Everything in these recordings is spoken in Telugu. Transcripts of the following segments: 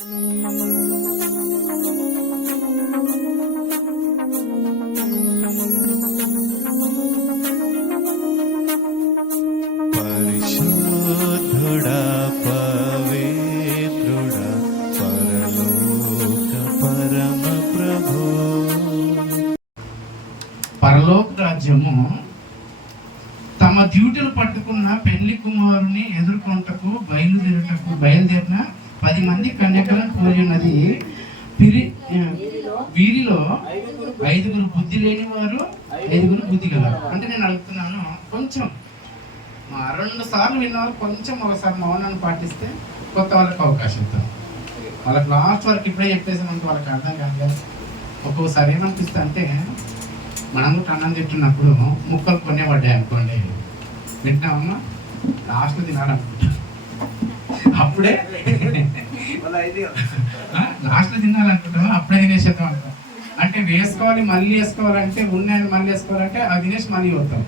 పరిశుద్ధుడా పవిత్రుడా పరలోక పరమ ప్రభు. పరలోక రాజ్యము తమ డ్యూటీలు పట్టుకున్న పెళ్లి కుమారుని ఎదుర్కొంటకు బయలుదేరిన 10 మంది కన్యకలను పోలి ఉన్నది. వీరిలో 5 బుద్ధి లేని వారు, 5 బుద్ధి గలవారు. అంటే నేను అడుగుతున్నాను, కొంచెం 2 సార్లు విన్నవాళ్ళు కొంచెం ఒకసారి మౌనాన్ని పాటిస్తే కొత్త వాళ్ళకి అవకాశం ఇస్తాం. వాళ్ళకి లాస్ట్ వరకు ఇప్పుడే చెప్పేసామంటే వాళ్ళకి అర్థం కాదు కదా. ఒక్కొక్కసారి ఏమనిపిస్తే అంటే మనం అన్నం తింటున్నప్పుడు ముక్కలు కొనే పడ్డాయి అనుకోండి, వింటున్నామమ్మా లాస్ట్లో తినాలనుకుంటా, అప్పుడే లాస్ట్లో తినాలనుకుంటాం, అప్పుడే తినేసేద్దాం అంటాం. అంటే వేసుకోవాలి మళ్ళీ వేసుకోవాలంటే ఉన్నాయని మళ్ళీ వేసుకోవాలంటే అది తినేసి మళ్ళీ పోతాం.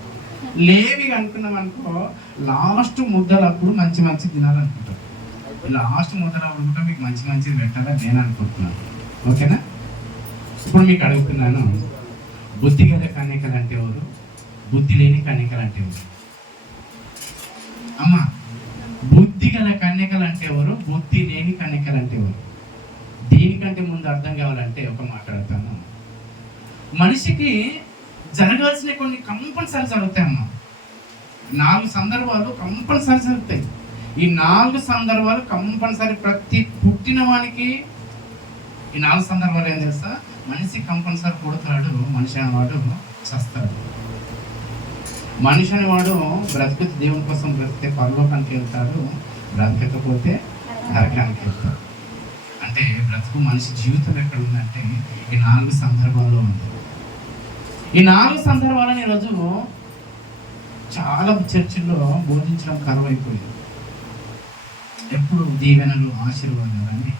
లేవి అనుకున్నాం అనుకో, లాస్ట్ ముద్దలు అప్పుడు మంచి మంచి తినాలనుకుంటాం. లాస్ట్ ముద్దలు అప్పుడు కూడా మీకు మంచి మంచిది పెట్టాలని నేను అనుకుంటున్నాను. ఓకేనా? ఇప్పుడు మీకు అడుగుతున్నాను, బుద్ధి గల కన్యకలు అంటే ఎవరు, బుద్ధి లేని కన్యకలు అంటే ఎవరు? అమ్మా, బుద్ధి గల కన్యకలు అంటే ఎవరు, బుద్ధి లేని కన్యకలు అంటే ఎవరు? దీనికంటే ముందు అర్థం కావాలంటే ఒక మాట్లాడతాను. మనిషికి జరగాల్సిన కొన్ని కంపల్సరీ జరుగుతాయమ్మా. 4 సందర్భాలు కంపల్సరీ జరుగుతాయి. ఈ 4 సందర్భాలు కంపల్సరీ ప్రతి పుట్టిన వానికి. ఈ 4 సందర్భాలు ఏం తెలుసా? మనిషి కంపల్సరీ పుడతాడు, మనిషి అనేవాడు చస్తాడు. మనిషి అనేవాడు బ్రతికితే దేవుని కోసం బ్రతికితే పరలోకానికి వెళ్తాడు, బ్రతకకపోతే నరకానికి వెళ్తాడు. అంటే బ్రతుకు మనిషి జీవితం ఎక్కడ ఉందంటే ఈ 4 సందర్భాల్లో ఉంది. ఈ 4 సందర్భాలను ఈరోజు చాలా చర్చిల్లో బోధించడం కరువైపోయింది. ఎప్పుడు దీవెనలు, ఆశీర్వాదాలు అని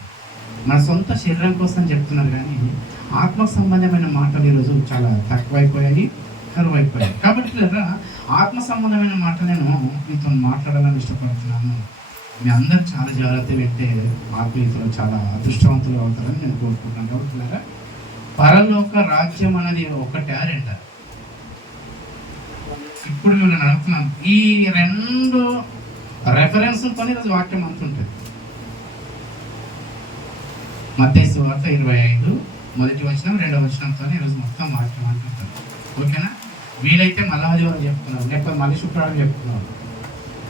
మన సొంత శరీరం కోసం చెప్తున్నారు, కానీ ఆత్మకు సంబంధమైన మాటలు ఈరోజు చాలా తక్కువైపోయాయి, కరువైపోయాయి. కాబట్టి ఆత్మ సంబంధమైన మాటలు నేను మీతో మాట్లాడాలని ఇష్టపడుతున్నాను. మీ అందరూ చాలా జాగ్రత్త వింటే ఆత్మీయతలో చాలా అదృష్టవంతులు అవుతారని నేను కోరుకుంటున్నాను. కాబట్టి పరలోక రాజ్యం అనేది ఒకటే రెండ. ఇప్పుడు నేను అడుగుతున్నాను, ఈ 2 రెఫరెన్స్లతో ఈరోజు వాక్యం అంతుంటుంది. మత్తయి సువార్త 25 మొదటి వచనం 2వ వచనంతో ఈరోజు మొత్తం వాక్యం అంటుంటారు. ఓకేనా? వీలైతే మళ్ళీ ఆదివారం చెప్తున్నారు, లేకపోతే మళ్ళీ శుక్రవారం చెప్తున్నారు.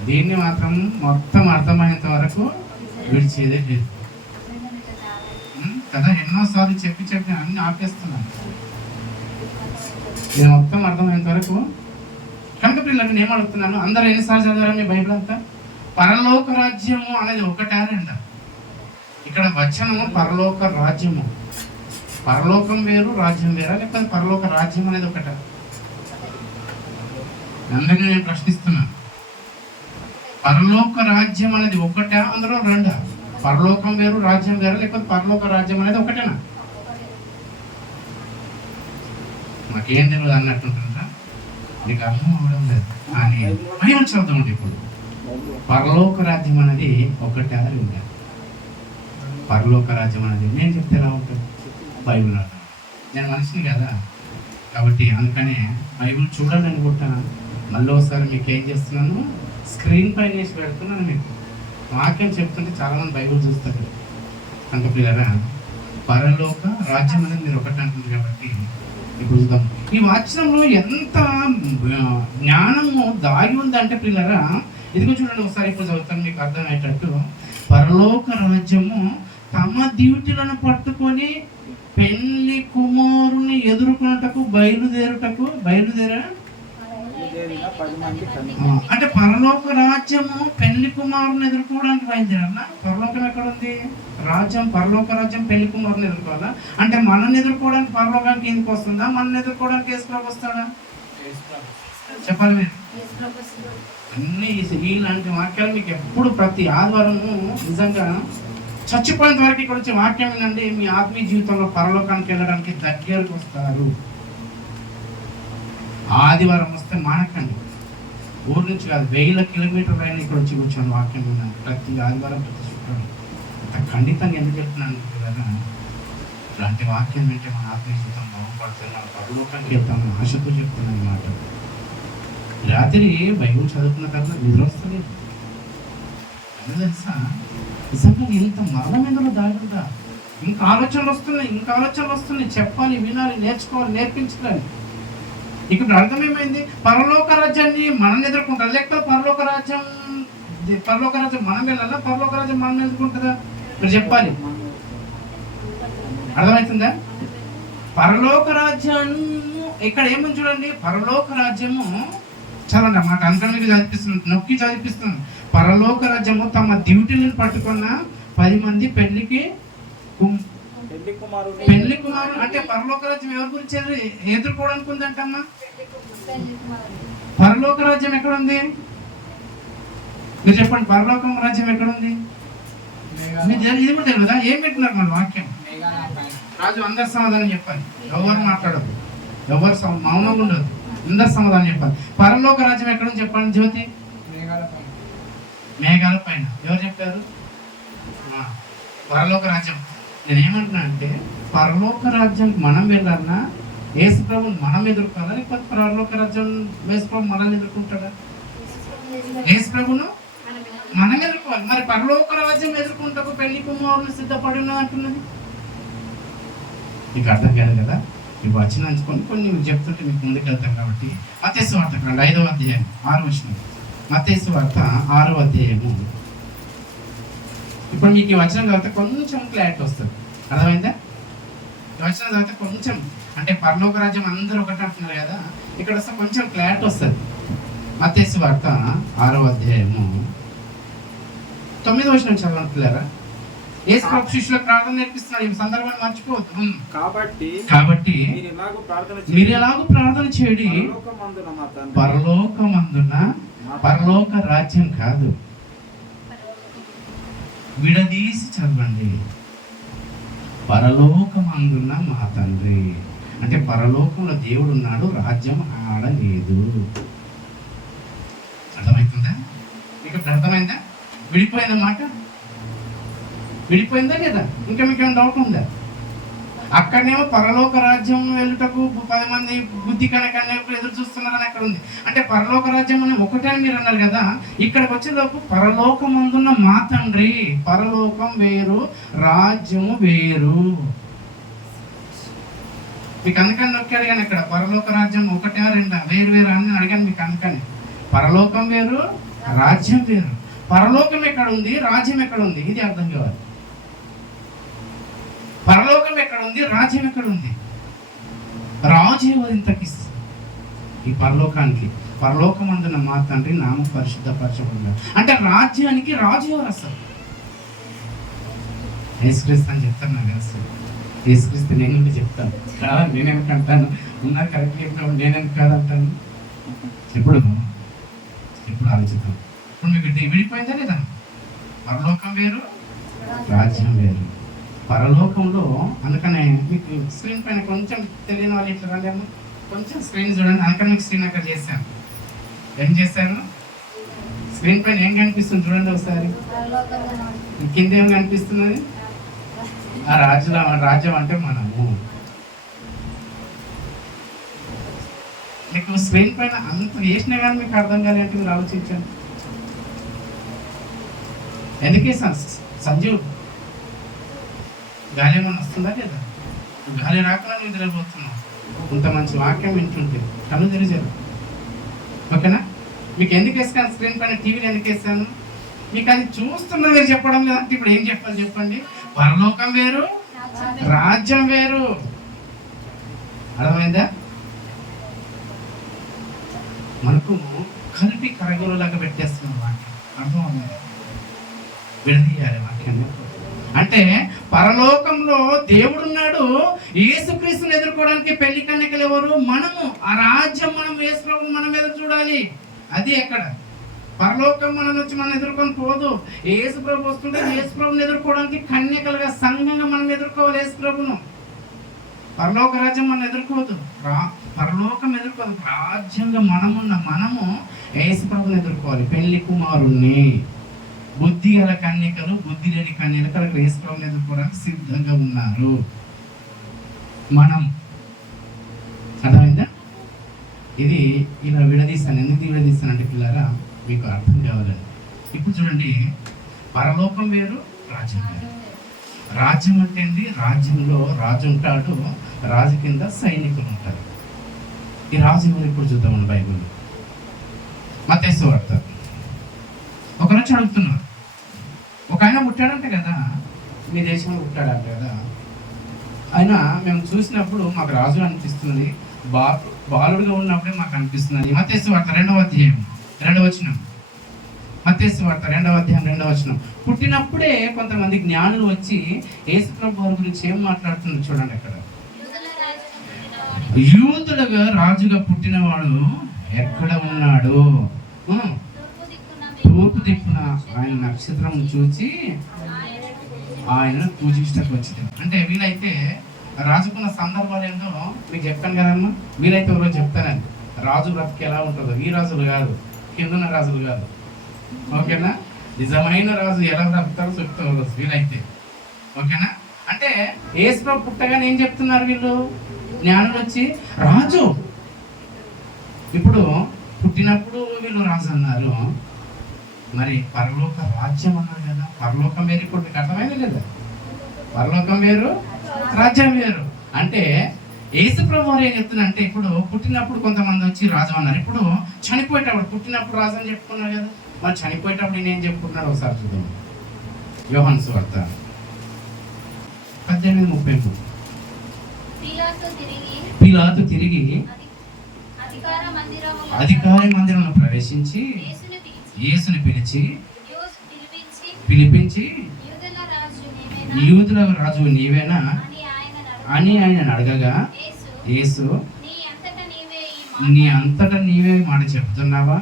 దీన్ని మాత్రం మొత్తం అర్థమయ్యేంత వరకు విడిచేదే లేదు కదా. ఎన్నోసార్లు చెప్పి అన్ని ఆపేస్తున్నాను. ఇది మొత్తం అర్థమయ్యేంత వరకు. కనుక పిల్లలు నేను అడుగుతున్నాను, అందరూ ఎన్నిసార్లు చదివారా మీ బైబిల్ అంతా? పరలోక రాజ్యము అనేది ఒకటే అంట. ఇక్కడ వచనము పరలోక రాజ్యము. పరలోకం వేరు, రాజ్యం వేరా, లేకపోతే పరలోక రాజ్యం అనేది ఒకట? అందరినీ నేను ప్రశ్నిస్తున్నాను. పరలోక రాజ్యం అనేది ఒకటే, అందులో 2? పరలోకం వేరు, రాజ్యం వేరు, లేకపోతే పరలోక రాజ్యం అనేది ఒకటేనా? మాకేం తెలియదు అన్నట్టుంటుందా? నీకు అర్థం అవ్వడం లేదు. కానీ బైబిల్ చదువుతామండి. ఇప్పుడు పరలోక రాజ్యం అనేది ఒకటే, 2? పరలోక రాజ్యం అనేది నేను చెప్తే ఎలా ఉంటుంది? బైబిల్ అర్థం. నేను మనిషిని కదా, కాబట్టి అందుకనే బైబిల్ చూడాలని అనుకుంటున్నాను. మళ్ళీ ఒకసారి మీకు ఏం చేస్తున్నాను, స్క్రీన్ పైన వేసి పెడుతున్నాను. మీకు వాక్యం చెప్తుంటే చాలామంది బైబిల్ చూస్తారు. కనుక పిల్లరా, పరలోక రాజ్యం అనేది మీరు ఒకటి అంటుంది. కాబట్టి ఇప్పుడు చూద్దాం, ఈ వాక్యంలో ఎంత జ్ఞానము దాగి ఉందంటే పిల్లరా, ఇదిగో చూడండి ఒకసారి. ఇప్పుడు చదువుతాను మీకు అర్థమయ్యేటట్టు. పరలోక రాజ్యము తమ డ్యూటీలను పట్టుకొని పెళ్లి కుమారుని ఎదుర్కొన్నటకు బయలుదేరా. అంటే పరలోక రాజ్యము పెళ్లి కుమారుని ఎదుర్కోవడానికి బయలుదేరాలా? పరలోకం ఎక్కడ ఉంది? రాజ్యం, పరలోక రాజ్యం పెళ్లి కుమారుని ఎదుర్కోవాలా? అంటే మనల్ని ఎదుర్కోవడానికి పరలోకానికి ఎందుకు వస్తుందా? మనల్ని ఎదుర్కోవడానికి యేసుప్రభు వస్తాడా? చెప్పాలి మీరు. అన్ని ఇలాంటి వాక్యాలు మీకు ఎప్పుడు ప్రతి ఆదివారము నిజంగా చచ్చిపోయేంత వరకు ఇక్కడ వచ్చే వాక్యం ఏంటంటే మీ ఆత్మీయ జీవితంలో పరలోకానికి వెళ్ళడానికి దగ్గరకు వస్తారు. ఆదివారం వస్తే మానకండి. ఊరు నుంచి కాదు, 1000 కిలోమీటర్లు అయినా ఇక్కడ వచ్చి కూర్చొని వాక్యం విన్నాను. ప్రతి ఆదివారం, ప్రతి శుక్రవారం ఖండితంగా ఎందుకు చెప్తున్నాను కదా, ఇలాంటి వాక్యం వింటే మన ఆత్మీయ జీవితం బాగుపడుతుంది, మన పరలోకానికి వెళ్తామని ఆశతో చెప్తున్నాను అన్నమాట. రాత్రి బైబిల్ చదువుకున్న తర్వాత నిద్ర వస్తుంది. ఎందుకు తెలుసా, నిజంగా ఇంత మరణం ఎందులో దాగుందా, ఇంకా ఆలోచనలు వస్తున్నాయి, చెప్పాలి, వినాలి, నేర్చుకోవాలి, నేర్పించాలి. ఇక్కడ అర్థం ఏమైంది, పరలోక రాజ్యాన్ని మనం ఎదుర్కొంటాం, లేకపోతే పరలోక రాజ్యం మనం వెళ్ళాలా, పరలోక రాజ్యం మనం ఎదుర్కొంటుందా? మీరు చెప్పాలి. అర్థమవుతుందా? పరలోక రాజ్యాన్ని ఇక్కడ ఏమని చూడండి, పరలోక రాజ్యము చాలా అన్నమాట అనుకరణకి చదివిస్తున్నాను, నొక్కి చదివిస్తున్నాను. పరలోక రాజ్యము తమ డ్యూటీలను పట్టుకున్న 10 మంది పెళ్లి కుమారుడు. అంటే పరలోక రాజ్యం ఎవరి గురించి ఎదుర్కోవడానికి ఉందంటమ్మా? పరలోక రాజ్యం ఎక్కడ ఉంది? మీరు చెప్పండి, పరలోక రాజ్యం ఎక్కడ ఉంది? ఇది కూడా తెలియదా? ఏం పెట్టినారు మన వాక్యం? రాజు అందరు సమాధానం చెప్పాలి, ఎవరు మాట్లాడదు, ఎవరు మౌనంగా ఉండదు, అందరు సమాధానం చెప్పాలి. పరలోక రాజ్యం ఎక్కడ ఉంది చెప్పండి జ్యోతి? మేఘాల పైన. ఎవరు చెప్పారు? పరలోక రాజ్యం. నేనేమంటున్నా అంటే, పరలోక రాజ్యానికి మనం వెళ్ళాలన్నా యేసు ప్రభుని మనం ఎదుర్కోవాలా, లేకపోతే పరలోక రాజ్యం యేసు ప్రభు మనల్ని ఎదుర్కొంటాడా? యేసు ప్రభును మనం ఎదుర్కోవాలి. మరి పరలోక రాజ్యం ఎదుర్కొంటకు పెళ్లి కుమారులు సిద్ధపడి ఉన్నది అంటున్నది. మీకు అర్థం కాదు కదా? మీకు వచ్చిన అంచుకొని కొన్ని మీకు చెప్తుంటే మీకు ముందుకు వెళ్తాం కాబట్టి మత్తయి సువార్త 5వ అధ్యాయం 6వ వచనం. మత్తయి సువార్త 6వ అధ్యాయము. ఇప్పుడు మీకు ఈ వచనం చదివితే కొంచెం క్లారిటీ వస్తుంది. అర్థమైందా? ఈ వచనం చదివితే కొంచెం, అంటే పరలోక రాజ్యం అందరూ ఒకటి అంటున్నారు కదా, ఇక్కడ వస్తే కొంచెం క్లారిటీ వస్తుంది. మత్తయి సువార్త 6వ అధ్యాయము 9వ వచనం చదవంటున్నారా? యేసు ప్రభు శిష్యులకు ప్రార్థన నేర్పిస్తున్నారు. ఈ సందర్భాన్ని మర్చిపోవద్దు. కాబట్టి మీరు ఎలాగో ప్రార్థన చేయండి, పరలోక రాజ్యం కాదు, విడదీసి చదవండి, పరలోకమందున్న మా తండ్రి. అంటే పరలోకంలో దేవుడు ఉన్నాడు, రాజ్యం ఆడలేదు. అర్థమవుతుందా? మీకు అర్థమైందా? విడిపోయిందన్నమాట. విడిపోయిందా లేదా? ఇంకా మీకు ఏమైనా డౌట్ ఉందా? అక్కడనేమో పరలోక రాజ్యం వెళ్ళుటకు 10 మంది బుద్ధి కనకన్నప్పుడు ఎదురు చూస్తున్నారని అక్కడ ఉంది. అంటే పరలోక రాజ్యం అని ఒకటే అని మీరు అన్నారు కదా, ఇక్కడికి వచ్చేలోపు పరలోకమందున్న మా తండ్రి. పరలోకం వేరు, రాజ్యం వేరు. మీకు అందుకని నొక్కి అడిగాను, ఇక్కడ పరలోక రాజ్యం ఒకటా రెండా, వేరు వేరు అని అడిగాను మీకు. అందుకని పరలోకం వేరు, రాజ్యం వేరు. పరలోకం ఎక్కడ ఉంది, రాజ్యం ఎక్కడ ఉంది, ఇది అర్థం కావాలి. పరలోకం ఎక్కడ ఉంది, రాజ్యం ఎక్కడ ఉంది? రాజు ఎవరింతకి ఈ పరలోకానికి? పరలోకం అందున్న మా తండ్రి నామం పరిశుద్ధపరచబడ్డాడు. అంటే రాజ్యానికి రాజు ఎవరు అసలు? యేసుక్రీస్తు అని చెప్తాను. నాకు తెలుసు యేసుక్రీస్తు, నేను కూడా చెప్తాను కాదా, నేనేమిటంటాను, ఉన్నారు కరెక్ట్ చెప్పినప్పుడు నేనెందుకు కాదంటాను? ఇప్పుడు ఆలోచిద్దాం. ఇప్పుడు మీకు విడిపోయిందా లేదా? పరలోకం వేరు, రాజ్యం వేరు. పరలోకంలో అందుకనే మీకు స్క్రీన్ పైన కొంచెం తెలియని వాళ్ళు ఇట్లా రండి అమ్మ, కొంచెం స్క్రీన్ చూడండి. అందుకని మీకు స్క్రీన్ అక్కడ చేశాను. ఏం చేశాను? స్క్రీన్ పైన ఏం కనిపిస్తుంది చూడండి ఒకసారి. కింద ఏం కనిపిస్తున్నది? ఆ రాజ్యం అంటే మనము. మీకు స్క్రీన్ పైన అంత వేసినా కానీ మీకు అర్థం కాలేంటే మీరు ఆలోచించండి. ఎందుకే సంజీవ్, గాలి ఏమన్నా వస్తుందా లేదా? గాలి రాకుండా నేను తిరగబోతున్నావు. ఇంత మంచి వాక్యం వింటుంటే కళ్ళు తెరిచారు. ఓకేనా? మీకు ఎందుకు వేసాను స్క్రీన్ పైన, టీవీలో ఎందుకు వేసాను? మీకు అది చూస్తున్నా మీరు చెప్పడం లేదంటే ఇప్పుడు ఏం చెప్పాలి చెప్పండి? పరలోకం వేరు, రాజ్యం వేరు. అర్థమైందా? మనకు కలిపి కరగోలులాగా పెట్టేస్తున్నాం వాక్యం. అర్థమవుతుంది? విడదీయాలి వాక్యాన్ని. అంటే పరలోకంలో దేవుడున్నాడు, యేసుక్రీస్తుని ఎదుర్కోవడానికి పెళ్లి కన్యకలు ఎవరు? మనము. ఆ రాజ్యం మనం యేసు ప్రభువుని మనం ఎదురు చూడాలి. అది ఎక్కడ? పరలోకం మన నుంచి మనం ఎదుర్కొని పోదు. యేసు ప్రభు వస్తుంటే యేసు ప్రభుని ఎదుర్కోవడానికి కన్యకలుగా సంఘంగా మనం ఎదుర్కోవాలి యేసు ప్రభును. పరలోక రాజ్యం మనం ఎదుర్కోవద్దు, పరలోకం ఎదుర్కోదు. రాజ్యంగా మనము యేసు ప్రభుని ఎదుర్కోవాలి, పెళ్లి కుమారుణ్ణి. బుద్ధి గల కన్యకలు, బుద్ధి లేని కన్యకలు క్రైస్తవం ఎదుర్కోవడానికి సిద్ధంగా ఉన్నారు. మనం అర్థమైందా? ఇది ఇలా విడదీస్తాను. ఎందుకు విడదీస్తానంటే పిల్లరా మీకు అర్థం కావాలని. ఇప్పుడు చూడండి, పరలోకం వేరు, రాజ్యం వేరు. రాజ్యం అంటే ఏంటి? రాజ్యంలో రాజు ఉంటాడు, రాజు కింద సైనికులు ఉంటారు. ఈ రాజు ఎవరు ఇప్పుడు చూద్దామండి బైబిల్. మత్తయి సువార్త. ఒకరోజు అడుగుతున్నారు, ఒక ఆయన పుట్టాడంటే కదా, మీ దేశంలో పుట్టాడంట కదా, ఆయన మేము చూసినప్పుడు మాకు రాజు అనిపిస్తుంది, బాలుడుగా ఉన్నప్పుడే మాకు అనిపిస్తుంది. మత్తయి సువార్త 2వ అధ్యాయం 2వ వచనం. మత్తయి సువార్త 2వ అధ్యాయం 2వ వచనం. పుట్టినప్పుడే కొంతమంది జ్ఞానులు వచ్చి యేసు ప్రభువు గురించి ఏం మాట్లాడుతున్నారు చూడండి అక్కడ. యూదులుగా రాజుగా పుట్టినవాడు ఎక్కడ ఉన్నాడు? తూర్పు దిక్కున ఆయన నక్షత్రం చూచి ఆయన పూజించడానికి వచ్చింది. అంటే వీలైతే రాజుకున్న సందర్భాలు ఏందో మీకు చెప్పాను కదమ్మా. వీలైతే ఎవరో చెప్తానండి రాజు బ్రతికి ఎలా ఉంటుందో. ఈ రాజులు కాదు, కిందున్న రాజులు కాదు, ఓకేనా? నిజమైన రాజు ఎలా బ్రతుకుతారో చెప్తారు వీలైతే, ఓకేనా? అంటే యేసు ప్రభు పుట్టగానే ఏం చెప్తున్నారు వీళ్ళు జ్ఞానులు వచ్చి? రాజు. ఇప్పుడు పుట్టినప్పుడు వీళ్ళు రాజు అన్నారు, మరి పరలోక రాజ్యం అన్నారు కదా. పరలోకం వేరు, ఇప్పుడు మీకు అర్థమైంది లేదా? పరలోకం వేరు, రాజ్యం వేరు. అంటే యేసు ప్రభు ఏం చెప్తున్నా అంటే, ఇప్పుడు పుట్టినప్పుడు కొంతమంది వచ్చి రాజు అన్నారు, ఇప్పుడు చనిపోయేటప్పుడు పుట్టినప్పుడు రాజు అని చెప్పుకున్నారు కదా, మరి చనిపోయేటప్పుడు నేను ఏం చెప్పుకుంటున్నాడు ఒకసారి చూద్దాం. యోహాను సువార్త 18:33. పిలాతు తిరిగి అధికారి మందిరంలో ప్రవేశించి యేసుని పిలిపించి యూదుల రాజు నీవేనా అని ఆయన అడగగా, యేసు నీ అంతటా నీవే మాట చెప్తున్నావా?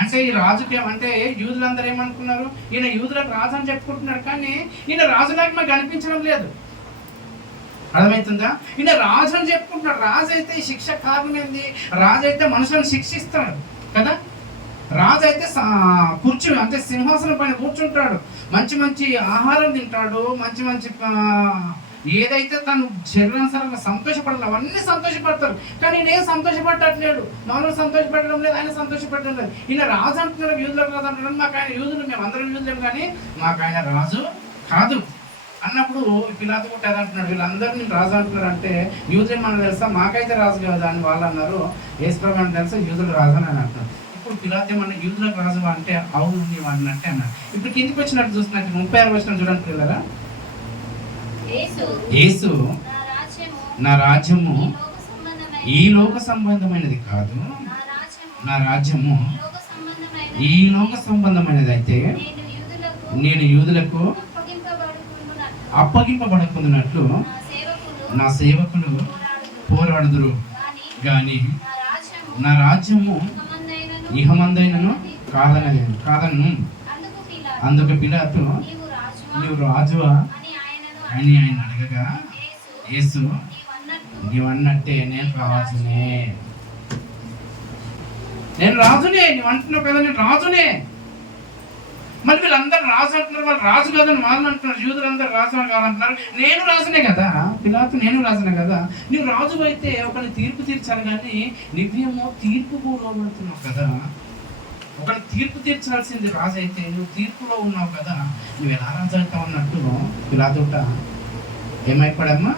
అంటే ఈ రాజుకి అంటే యూదులందరూ ఏమనుకున్నారు, ఈయన యూదులకు రాజు అని చెప్పుకుంటున్నారు, కానీ ఈయన రాజులాగా మాకు అనిపించడం లేదు. అర్థమవుతుందా? ఈయన రాజు అని చెప్పుకుంటున్నాడు. రాజు అయితే ఈ శిక్ష కారణం ఏంది? రాజు అయితే మనుషులను శిక్షిస్తాడు కదా. రాజు అయితే కూర్చు అంటే సింహాసనం పైన కూర్చుంటాడు, మంచి మంచి ఆహారం తింటాడు, మంచి మంచి ఏదైతే తను శరీరానుసారంగా సంతోషపడాలి అవన్నీ సంతోషపడతారు. కానీ నేను సంతోషపడట్లేడు, మామూలు సంతోషపెట్టడం లేదు, ఆయన సంతోషపెట్టడం లేదు. ఈయన రాజు అంటున్నాడు, యూదులకు రాజు అంటున్నాడు. మాకు ఆయన యూదులు, మేము అందరం యూదులేము, కానీ మాకు ఆయన రాజు కాదు అన్నప్పుడు పిలాతు కూడా అంటున్నాడు, వీళ్ళందరూ నేను రాజు అంటున్నారు అంటే యూదులు మనకు తెలుసా, మాకైతే రాజు కాదు అని వాళ్ళు అన్నారు. యేసు ప్రభు అంటే తెలుసా, యూదులు రాజు అని అంటున్నారు. ఇప్పుడు పిలాతు ఏమన్నా యూదులకు రాజు అంటే అవును నీవు అన్నట్టే అన్నారు. ఇప్పుడు కిందికి వచ్చినట్టు చూస్తున్నట్టు 36 వచనం చూడండి పిల్లరా. యేసు నా రాజ్యము ఈ లోక సంబంధమైనది కాదు, నా రాజ్యము ఈ లోక సంబంధమైనది అయితే నేను యూదులకు అప్పగింపబడకున్నట్లు నా సేవకులు పోరాడుదురు, గాని నా రాజ్యము ఇహమందైనను కాదను. అందుకు పిలాతు నీవు రాజువా అని ఆయన అడగగా, యేసు నీవన్నట్టే నేను రాజునే, నీవు అంటున్నావు కదా, నేను రాజునే. మరి వీళ్ళందరూ రాజు అంటున్నారు, వాళ్ళు రాజు కాదని వాళ్ళు అంటున్నారు, యూదులందరూ రాజు కాదంటున్నారు. నేను రాజునే కదా పిలాతు, నేను రాజునే కదా. నువ్వు రాజు అయితే ఒకరిని తీర్పు తీర్చాలి, కానీ నువ్వేమో తీర్పుకు లోబడుతున్నావు కదా. ఒకరిని తీర్పు తీర్చాల్సింది రాజు అయితే నువ్వు తీర్పులో ఉన్నావు కదా, నువ్వు ఎలా రాజు అవుతావు అన్నట్టు పిలాతుట ఏమైపోయాడమ్మా,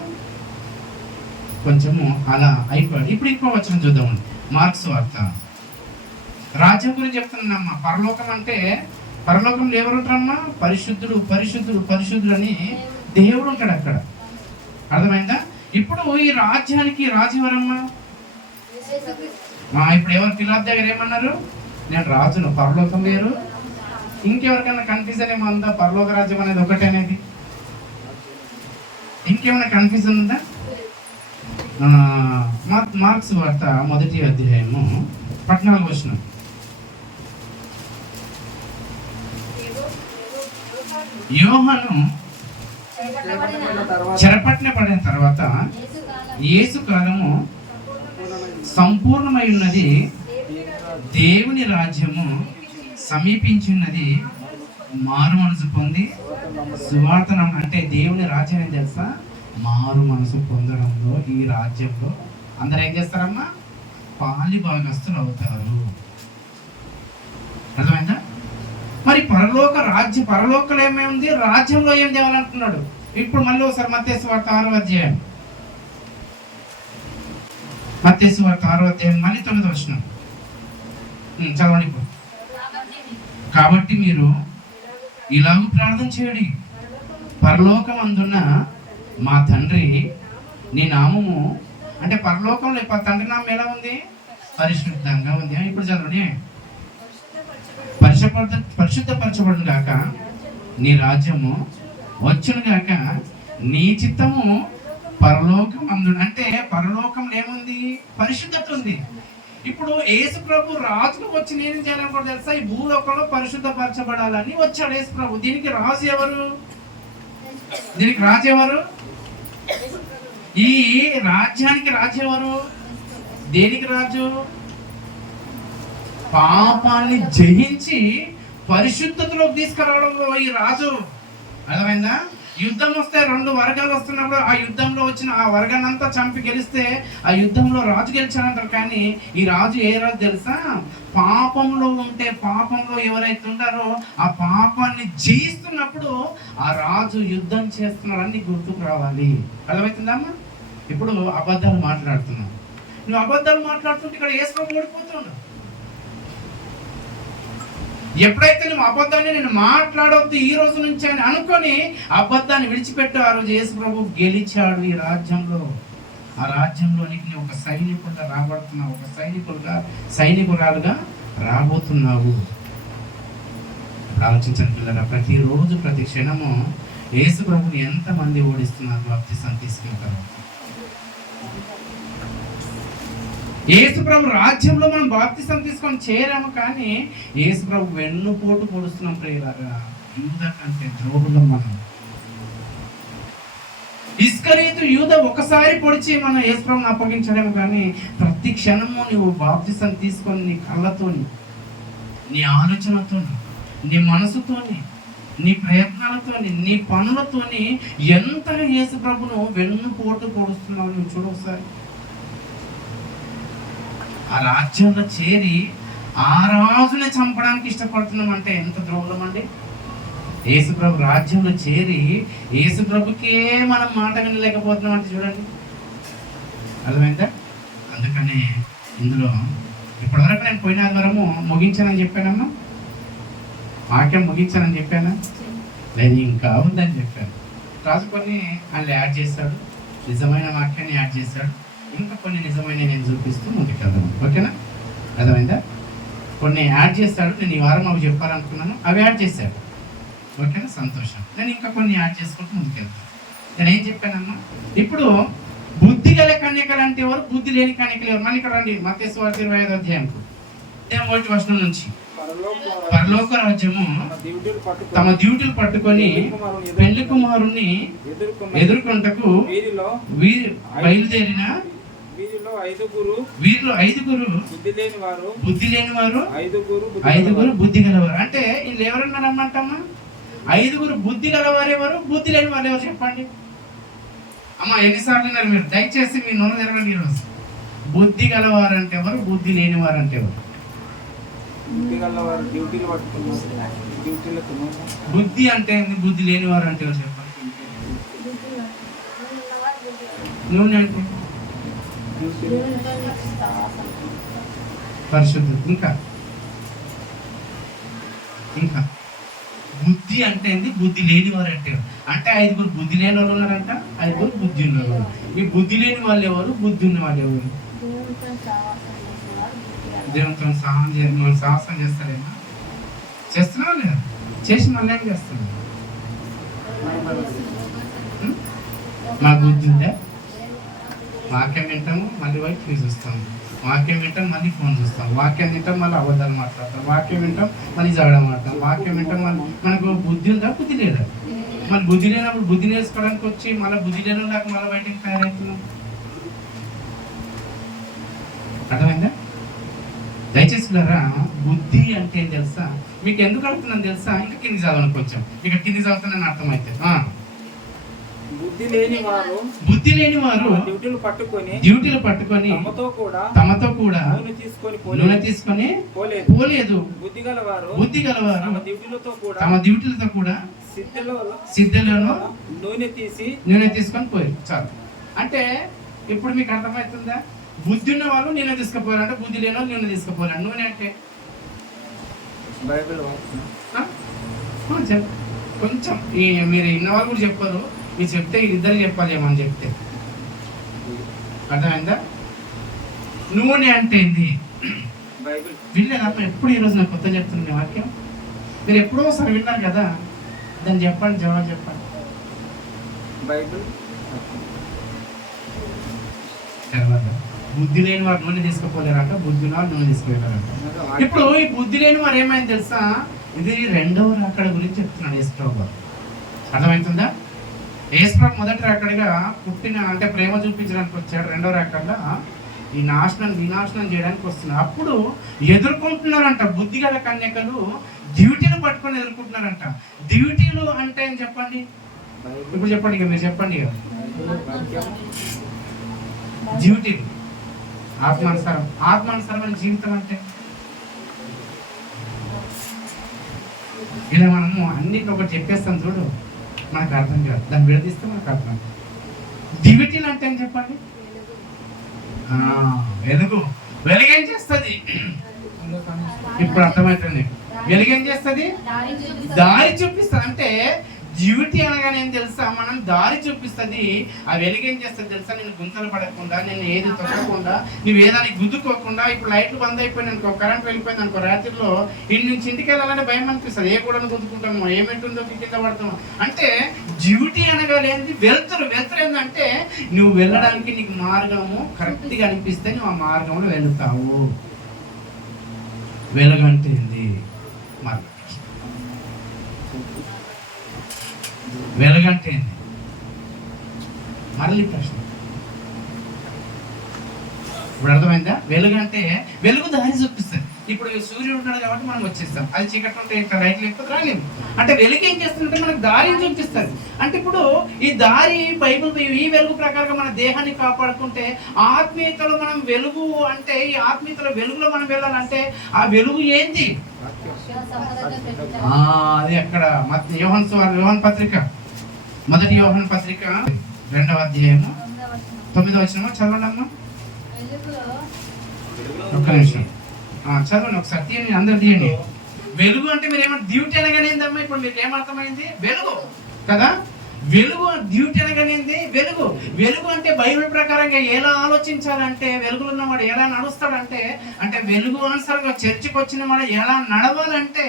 కొంచెము అలా అయిపోయాడు. ఇప్పుడు ఇంకో వచనం చూద్దామండి. మార్క్స్ వార్త. రాజ్యం గురించి చెప్తున్నానమ్మా. పరలోకం అంటే, పరలోకంలో ఎవరు ఉంటారమ్మా? పరిశుద్ధుడు పరిశుద్ధుడు పరిశుద్ధుడు అని దేవుడు ఉంటాడు అక్కడ. అర్థమైందా? ఇప్పుడు ఈ రాజ్యానికి రాజు ఎవరమ్మా? ఇప్పుడు ఎవరు పిలాతు దగ్గర ఏమన్నారు, నేను రాజును, పరలోకం వేరు. ఇంకెవరికైనా కన్ఫ్యూజన్ ఏమో ఉందా? పరలోక రాజ్యం అనేది ఒకటే అనేది ఇంకేమైనా కన్ఫ్యూజన్ ఉందా? మార్క్స్ వార్త 1వ అధ్యాయము 14వ వచనం. యోహాను చెరపట్టబడిన తర్వాత యేసు కాలము సంపూర్ణమై ఉన్నది, దేవుని రాజ్యము సమీపించున్నది మారు మనసు పొంది సువార్తను అంటే దేవుని రాజ్యం ఏం తెలుసా? మారు మనసు పొందడంలో ఈ రాజ్యంలో అందరూ ఏం చేస్తారమ్మా? పాలి భాగస్తులు అవుతారు. అర్థమైందా? మరి పరలోకంలో ఏమేముంది, రాజ్యంలో ఏం చేయాలంటున్నాడు? ఇప్పుడు మళ్ళీ ఒకసారి మత్తయి సువార్త 6వ అధ్యాయం, మత్తయి సువార్త 6వ అధ్యాయం మళ్ళీ 9వ వచనం చదవండి ఇప్పుడు. కాబట్టి మీరు ఇలాగూ ప్రార్థన చేయండి, పరలోకమందున్న మా తండ్రి, నీ నామము, అంటే పరలోకంలో తండ్రి నామం ఎలా ఉంది? పరిశుద్ధంగా ఉంది. ఇప్పుడు చదవండి. పరిశుద్ధపరచబడును గాక, నీ రాజ్యము వచ్చును గాక, నీ చిత్తము పరలోకమందు. అంటే పరలోకంలో ఏముంది? పరిశుద్ధత ఉంది. ఇప్పుడు యేసు ప్రభు రాజుకు వచ్చి నేను చేయాలనుకో తెలుసా? ఈ భూలోకంలో పరిశుద్ధపరచబడాలని వచ్చాడు యేసు ప్రభు. దీనికి రాజు ఎవరు? ఈ రాజ్యానికి రాజు ఎవరు? దేనికి రాజు? పాపాన్ని జయించి పరిశుద్ధతలోకి తీసుకురావడంలో ఈ రాజు. అర్థమైందా? యుద్ధం వస్తే 2 వర్గాలు వస్తున్నప్పుడు ఆ యుద్ధంలో వచ్చిన ఆ వర్గాన్ని అంతా చంపి గెలిస్తే ఆ యుద్ధంలో రాజు గెలిచాడంటారు. కానీ ఈ రాజు ఏ రాజు తెలుసా? పాపంలో ఉంటే, పాపంలో ఎవరైతే ఉంటారో ఆ పాపాన్ని జయిస్తున్నప్పుడు ఆ రాజు యుద్ధం చేస్తున్నాడని గుర్తుకు రావాలి. అర్థమవుతుందమ్మా? ఇప్పుడు అబద్ధాలు మాట్లాడుతున్నావు. నువ్వు అబద్ధాలు మాట్లాడుతుంటే ఇక్కడ యేసు ప్రభు ఓడిపోతున్నాడు. ఎప్పుడైతే నువ్వు అబద్ధాన్ని నేను మాట్లాడవద్దు ఈ రోజు నుంచి అని అనుకొని అబద్ధాన్ని విడిచిపెట్టు, ఆ రోజు యేసు ప్రభు గెలిచాడు ఈ రాజ్యంలో. ఆ రాజ్యంలోనికి నువ్వు ఒక సైనికుడుగా రాబడుతున్నావు, ఒక సైనికురాలుగా రాబోతున్నావు. ఇప్పుడు ఆలోచించండి పిల్లరా, ప్రతిరోజు ప్రతి క్షణము యేసు ప్రభుని ఎంతమంది ఓడిస్తున్నారు బాప్తిసం తీసుకుంటారు? యేసు ప్రభు రాజ్యంలో మనం బాప్తిసం తీసుకొని చేరాము, కానీ యేసు ప్రభు వెన్నుపోటు పొడుస్తున్నాం ప్రియులారా. యూదా కంటే ద్రోహులం మనం. ఇస్కరీతు యూదా ఒకసారి పొడిచి మనం యేసు ప్రభుని అప్పగించలేము, కానీ ప్రతి క్షణము నువ్వు బాప్తిసం తీసుకొని నీ కళ్ళతోని, నీ ఆలోచనతోని, నీ మనసుతోని, నీ ప్రయత్నాలతోని, నీ పనులతోని ఎంతగా యేసు ప్రభును వెన్నుపోటు పొడుస్తున్నావు నువ్వు చూడు ఒకసారి. ఆ రాజ్యంలో చేరి ఆ రాజుని చంపడానికి ఇష్టపడుతున్నాం అంటే ఎంత ద్రోహం అండి. యేసు ప్రభు రాజ్యంలో చేరి యేసు ప్రభుకే మనం మాట వినలేకపోతున్నాం అంటే చూడండి. అర్థమైందా? అందుకనే ఇందులో ఇప్పటివరకు నేను పోయిన ఆదివారము ముగించానని చెప్పానమ్మా, వాక్యం ముగించానని చెప్పానా? లేదు, ఇంకా ఉందని చెప్పాను. రాజు కొన్ని ఆయన యాడ్ చేశాడు, నిజమైన వాక్యాన్ని యాడ్ చేశాడు, ఇంకా కొన్ని నిజమైన నేను చూపిస్తూ ముందుకెళ్దాం. ఓకేనా? అర్థమైందా? కొన్ని యాడ్ చేస్తాడు. నేను ఈ వారం అవి చెప్పాలనుకున్నాను, అవి యాడ్ చేశాడు. ఓకేనా? సంతోషం. నేను ఇంకా కొన్ని యాడ్ చేసుకుంటూ ముందుకెళ్తాను. నేను ఏం చెప్పానమ్మా? ఇప్పుడు బుద్ధి గల కన్యకలు అంటే ఎవరు? బుద్ధి లేని కన్యకలు ఎవరు? మళ్ళీ ఇక్కడ రండి, మత్తయి సువార్త 25వ అధ్యాయం 1వ వచనం నుంచి. పరలోక రాజ్యము తమ డ్యూటీలు పట్టుకొని పెళ్లి కుమారుణ్ణి ఎదుర్కొంటకు బయలుదేరిన వీరిలో ఐదుగురు బుద్ధి లేని వారు, ఐదుగురు బుద్ధి గలవారు. అంటే వీళ్ళు ఎవరన్నా రమ్మంటమ్మా? 5గురు బుద్ధి గలవారు ఎవరు? బుద్ధి లేని వాళ్ళు ఎవరు చెప్పండి అమ్మా? ఎన్నిసార్లు విన్నారు మీరు? దయచేసి మీ నోరు తిరగండి ఈరోజు. బుద్ధి గలవారు అంటే ఎవరు? బుద్ధి లేని వారు అంటే ఎవరు? బుద్ధి అంటే బుద్ధి లేని వారు అంటే ఎవరు చెప్పండి? నువ్వు అంటే పరిశుద్ధ. ఇంకా ఇంకా బుద్ధి అంటే బుద్ధి లేని వారు అంటే 5గురు బుద్ధి లేని వాళ్ళు ఉన్నారంట, 5గురు బుద్ధి ఉన్న వాళ్ళు. ఈ బుద్ధి లేని వాళ్ళు ఎవరు? బుద్ధి ఉన్న వాళ్ళు ఎవరు? దేవునితో సాహసం చేస్తారేమో? చేస్తున్నావా లేదా? చేసి మళ్ళీ ఏం చేస్తున్నావు? మా బుద్ధి ఉందా? వాక్యం వింటాము, మళ్ళీ వైపు ఫీజు చూస్తాము. వాక్యం వింటాం, మళ్ళీ ఫోన్ చూస్తాం. వాక్యం వింటాం, మళ్ళీ అబద్ధాలు మాట్లాడతాం. వాక్యం వింటాం, మళ్ళీ జగడం మాట్లాడతాం. వాక్యం వింటాం, మళ్ళీ మనకు బుద్ధి ఉందా? బుద్ధి లేదా? మళ్ళీ బుద్ధి లేనప్పుడు బుద్ధి నేర్చుకోవడానికి వచ్చి మళ్ళీ బుద్ధి లేని దాకా మళ్ళీ బయటకు తయారవుతున్నాం. అర్థమైందా? దయచేసి బుద్ధి అంటే ఏం తెలుసా? మీకు ఎందుకు అడుగుతున్నాను తెలుసా? ఇంకా కింది చదవను, కొంచెం ఇక కింది చదువుతానని అర్థమైతే. బుద్ధి లేని వారు డ్యూటీలు పట్టుకొని తమతో కూడా నూనె తీసుకొని పోలేదు. బుద్ధి గలవారు తమ డ్యూటీలతో కూడా సిద్ధలోను నూనె తీసుకొని పోయారు. చాలు. అంటే ఇప్పుడు మీకు అర్థమవుతుందా? బుద్ధి ఉన్న వాళ్ళు నూనె తీసుకుపోయారంటే, బుద్ధి లేని వాళ్ళు నూనె తీసుకుపోయారు. నూనె అంటే కొంచెం మీరు ఇన్న వాళ్ళు కూడా చెప్పారు, మీరు చెప్తే ఇద్దరు చెప్పాలి ఏమని చెప్తే. అర్థమైందా? నూనె అంటే ఏంది? వినలేదు అమ్మ ఎప్పుడు ఈరోజు నాకు కొత్త చెప్తున్నాను వాక్యం. మీరు ఎప్పుడో ఒకసారి విన్నారు కదా, దాన్ని చెప్పండి, జవాబు చెప్పండి. బైబిల్ బుద్ధి లేని వారు నూనె తీసుకుపోలేరంట, బుద్ధి ఉన్న వారు నూనె తీసుకుపోయారంట. ఇప్పుడు ఈ బుద్ధి లేని వారు ఏమైంది తెలుసా? ఇది రెండవ రాకడ గురించి చెప్తున్నాడు యేసుప్రభు గారు. అర్థమవుతుందా? యేసుప్రభు మొదటి రాకడగా పుట్టిన అంటే ప్రేమ చూపించడానికి వచ్చాడు. రెండవ రాకడగా ఈ వినాశనం చేయడానికి వస్తున్నారు. అప్పుడు ఎదుర్కొంటున్నారంట బుద్ధి గల కన్యకలు, డ్యూటీలు పట్టుకొని ఎదుర్కొంటున్నారంట. డ్యూటీలు అంటే ఏం చెప్పండి? ఇప్పుడు చెప్పండి, ఇక మీరు చెప్పండి. ఇక డ్యూటీలు ఆత్మానుసారమైన జీవితం అంటే ఇలా మనము అన్నిటి ఒకటి చెప్పేస్తాం చూడు, మనకు అర్థం కాదు. దాన్ని విడదీస్తే మనకు అర్థం. డ్యూటీలు అంటే ఏం చెప్పండి? వెలుగేం చేస్తుంది? ఇప్పుడు అర్థమవుతుంది. వెలుగేం చేస్తుంది? దారి చూపిస్తుంది. అంటే డ్యూటీ అనగానే ఏం తెలుసా? మనం దారి చూపిస్తుంది. ఆ వెలుగేం చేస్తుంది తెలుసా? నేను గుంతలు పడకుండా, నేను ఏది తొక్కకుండా, నువ్వు ఏదానికి గుద్దుకోకుండా. ఇప్పుడు లైట్లు బంద్ అయిపోయింది అనుకో, కరెంట్ వెళ్ళిపోయింది అనుకో, రాత్రిలో ఇంటి నుంచి ఇంటికి వెళ్ళాలంటే భయం అనిపిస్తుంది. ఏ కూడా గుద్దుకుంటాము, ఏమింటుందో కింద పడతాము. అంటే డ్యూటీ అనగా లేనిది వెళ్తురు ఏంటంటే నువ్వు వెళ్ళడానికి నీకు మార్గము కరెక్ట్గా అనిపిస్తే నువ్వు ఆ మార్గంలో వెళ్తావు. వెలుగంటే ఏంది? మార్గం. వెలుగంటే ఏంది? మళ్ళీ ప్రశ్న. ఇప్పుడు అర్థమైందా? వెలుగంటే వెలుగు దారి చూపిస్తుంది. ఇప్పుడు సూర్యుడు ఉంటాడు కాబట్టి మనం వచ్చేస్తాం. అది చీకటి ఉంటే ఇట్లా లైట్ లేకపోతే రాలేము. అంటే వెలుగు ఏం చేస్తుందంటే మనకు దారిని చూపిస్తుంది. అంటే ఇప్పుడు ఈ దారి బైబిల్ ఈ వెలుగు ప్రకారంగా మన దేహాన్ని కాపాడుకుంటే, ఆత్మీయతలో మనం వెలుగు అంటే ఈ ఆత్మీయతలో వెలుగులో మనం వెళ్ళాలంటే ఆ వెలుగు ఏంది? అది అక్కడ యోహాను పత్రిక, మొదటి యోహాను పత్రిక 2వ అధ్యాయము 9వ వచనం చదవండి అమ్మా. ఒక్క నిమిషం చదవండి ఒకసారి, తీయండి, అందరు తీయండి. వెలుగు అంటే మీరు ఏమన్నా డ్యూటీ అనగానే ఏందమ్మా? ఇప్పుడు మీకు ఏమర్థమైంది? వెలుగు కదా. వెలుగు డ్యూటీ అనగానేంది? వెలుగు అంటే బైబిల్ ప్రకారంగా ఎలా ఆలోచించాలంటే, వెలుగులో ఉన్నవాడు ఎలా నడుస్తాడంటే, అంటే వెలుగు అనుసారంగా చర్చికి వచ్చిన వాడు ఎలా నడవాలంటే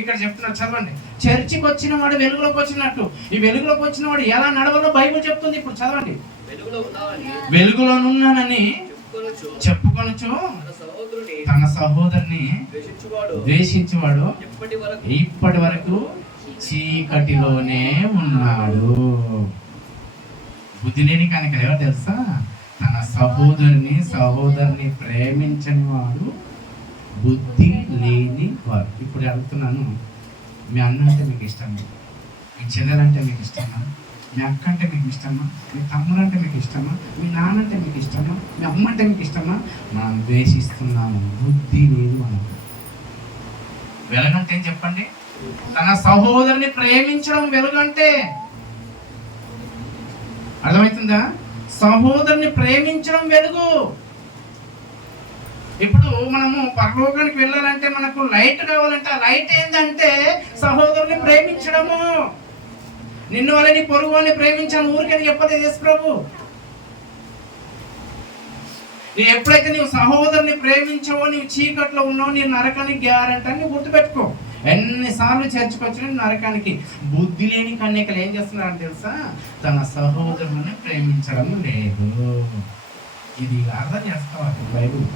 ఇక్కడ చెప్తున్నారు. చదవండి. చర్చికి వచ్చిన వాడు వెలుగులోకి వచ్చినట్టు, ఈ వెలుగులోకి వచ్చిన వాడు ఎలా నడవాలో బైబిల్ చెప్తుంది. ఇప్పుడు చదవండి. వెలుగులోనున్నానని చెప్పుకొనొచ్చు తన సహోదరుని ద్వేషించువాడు ఇప్పటి వరకు చీకటిలోనే ఉన్నాడు. బుద్ధి లేని కనుక ఎవరు తెలుసా? తన సహోదరుని ప్రేమించని వాడు బుద్ధి లేని వాడు. ఇప్పుడు అడుగుతున్నాను, మీ అన్న అంటే మీకు ఇష్టమా? మీ చెల్లెలంటే మీకు ఇష్టమా? మీ అక్క అంటే మీకు ఇష్టమా? మీ తమ్ముడు అంటే మీకు ఇష్టమా? మీ నాన్న అంటే మీకు ఇష్టమా? మీ అమ్మ అంటే మీకు ఇష్టమా? మనం ద్వేషిస్తున్నాము. బుద్ధి లేదు మనకు. వెలుగంటే ఏం చెప్పండి? తన సహోదరుని ప్రేమించడం వెలుగంటే. అర్థమవుతుందా? సహోదరుని ప్రేమించడం వెలుగు. ఇప్పుడు మనము పరలోకానికి వెళ్ళాలంటే మనకు లైట్ కావాలంటే ఆ లైట్ ఏంటంటే సహోదరుని ప్రేమించడము. నిన్ను వల్ల నీ పొరుగు అని ప్రేమించాను ఊరికని చెప్పలేదు యేసు ప్రభు. నీ ఎప్పుడైతే నీవు సహోదరుని ప్రేమించావో నీవు చీకట్లో ఉన్నావు, నీ నరకానికి గ్యారెంటీ అని నువ్వు గుర్తుపెట్టుకో. ఎన్నిసార్లు చర్చకొచ్చినా నరకానికి. బుద్ధి లేని కన్యకలు ఏం చేస్తున్నారని తెలుసా? తన సహోదరుని ప్రేమించడం లేదు. ఇది అర్థం చేసుకోవాలి బైబిల్.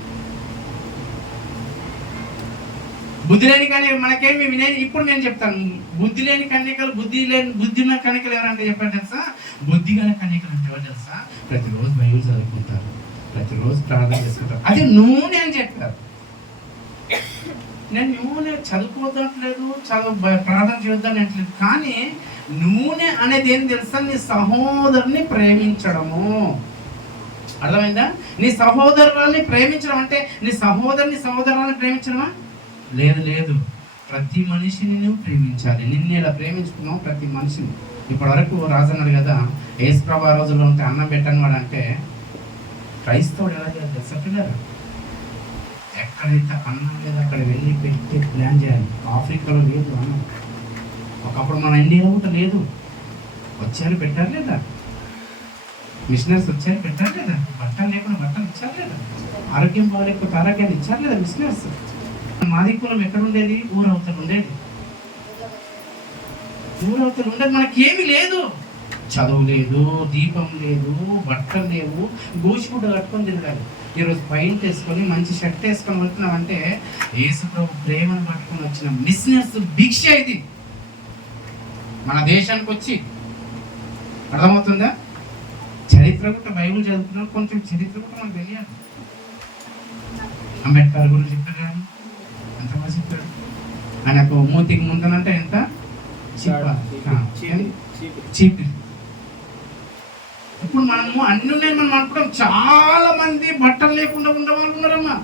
బుద్ధి లేని కన్యకలు మనకేమి ఇప్పుడు నేను చెప్తాను. బుద్ధి లేని కన్యకలు, బుద్ధి ఉన్న కన్యకలు ఎవరంటే చెప్పారు తెలుసా? బుద్ధి గల కన్యకలు అంటే ఎవరు తెలుసా? ప్రతిరోజు బైబిల్ చదువుకుంటారు, ప్రతిరోజు ప్రార్థన చేసుకుంటారు. అది నూనె అని చెప్పారు. నేను నూనె చదువుకోవట్లేదు, ప్రార్థన చేయొద్దని అంటలేదు. కానీ నూనె అనేది ఏం తెలుసా? నీ సహోదరుని ప్రేమించడము. అర్థమైందా? నీ సహోదరుల్ని ప్రేమించడం అంటే నీ సహోదరుని ప్రేమించడమా? లేదు లేదు, ప్రతి మనిషిని నువ్వు ప్రేమించాలి. నిన్ను ఇలా ప్రేమించుకున్నావు ప్రతి మనిషిని. ఇప్పటి వరకు రాజు అన్నాడు కదా, యేసుప్రభు ఆ రోజుల్లో ఉంటే అన్నం పెట్టని వాడు అంటే క్రైస్తవుడు ఎలా చేయాలి తెలుసా పిల్లలు? ఎక్కడైతే అన్నం లేదు అక్కడ వెళ్ళి పెట్టి ప్లాన్ చేయాలి. ఆఫ్రికాలో లేదు అన్నం, ఒకప్పుడు మన ఇండియాలో కూడా లేదు. వచ్చారు పెట్టారు లేదా? మిషనరీస్ వచ్చారు పెట్టారు లేదా? బట్టలు లేకుండా బట్టలు ఇచ్చారు లేదా? ఆరోగ్యం బాగాలేకపోతే ఆరోగ్యాన్ని ఇచ్చారు లేదా మిషనరీస్? మాది కులం ఎక్కడ ఉండేది? ఊరవతలు ఉండేది. ఊరవతలు ఉండేది. మనకేమి లేదు, చదువు లేదు, దీపం లేదు, బట్టలు లేవు, గోచిగుడ్డ కట్టుకొని తిరగాలి. ఈరోజు పైంట్ వేసుకొని మంచి షర్ట్ వేసుకొని వెళ్తున్నామంటే యేసుప్రభు ప్రేమను పట్టుకొని వచ్చిన మిషనరీస్ భిక్ష ఇది మన దేశానికి వచ్చి. అర్థమవుతుందా? చరిత్ర కూడా బైబుల్ చదువుతున్నాం, కొంచెం చరిత్ర కూడా మనకు తెలియాలి. అంబేద్కర్ గురించి చెప్పారు కానీ ఎంతమంది చెప్పాడు? ఆయనకు మూతికి ముందనంటే ఎంత చీప్. ఇప్పుడు మనము అన్ని ఉన్నాయని మనం అనుకుంటాం. చాలా మంది బట్టలు లేకుండా ఉండే వాళ్ళు ఉన్నారమ్మా,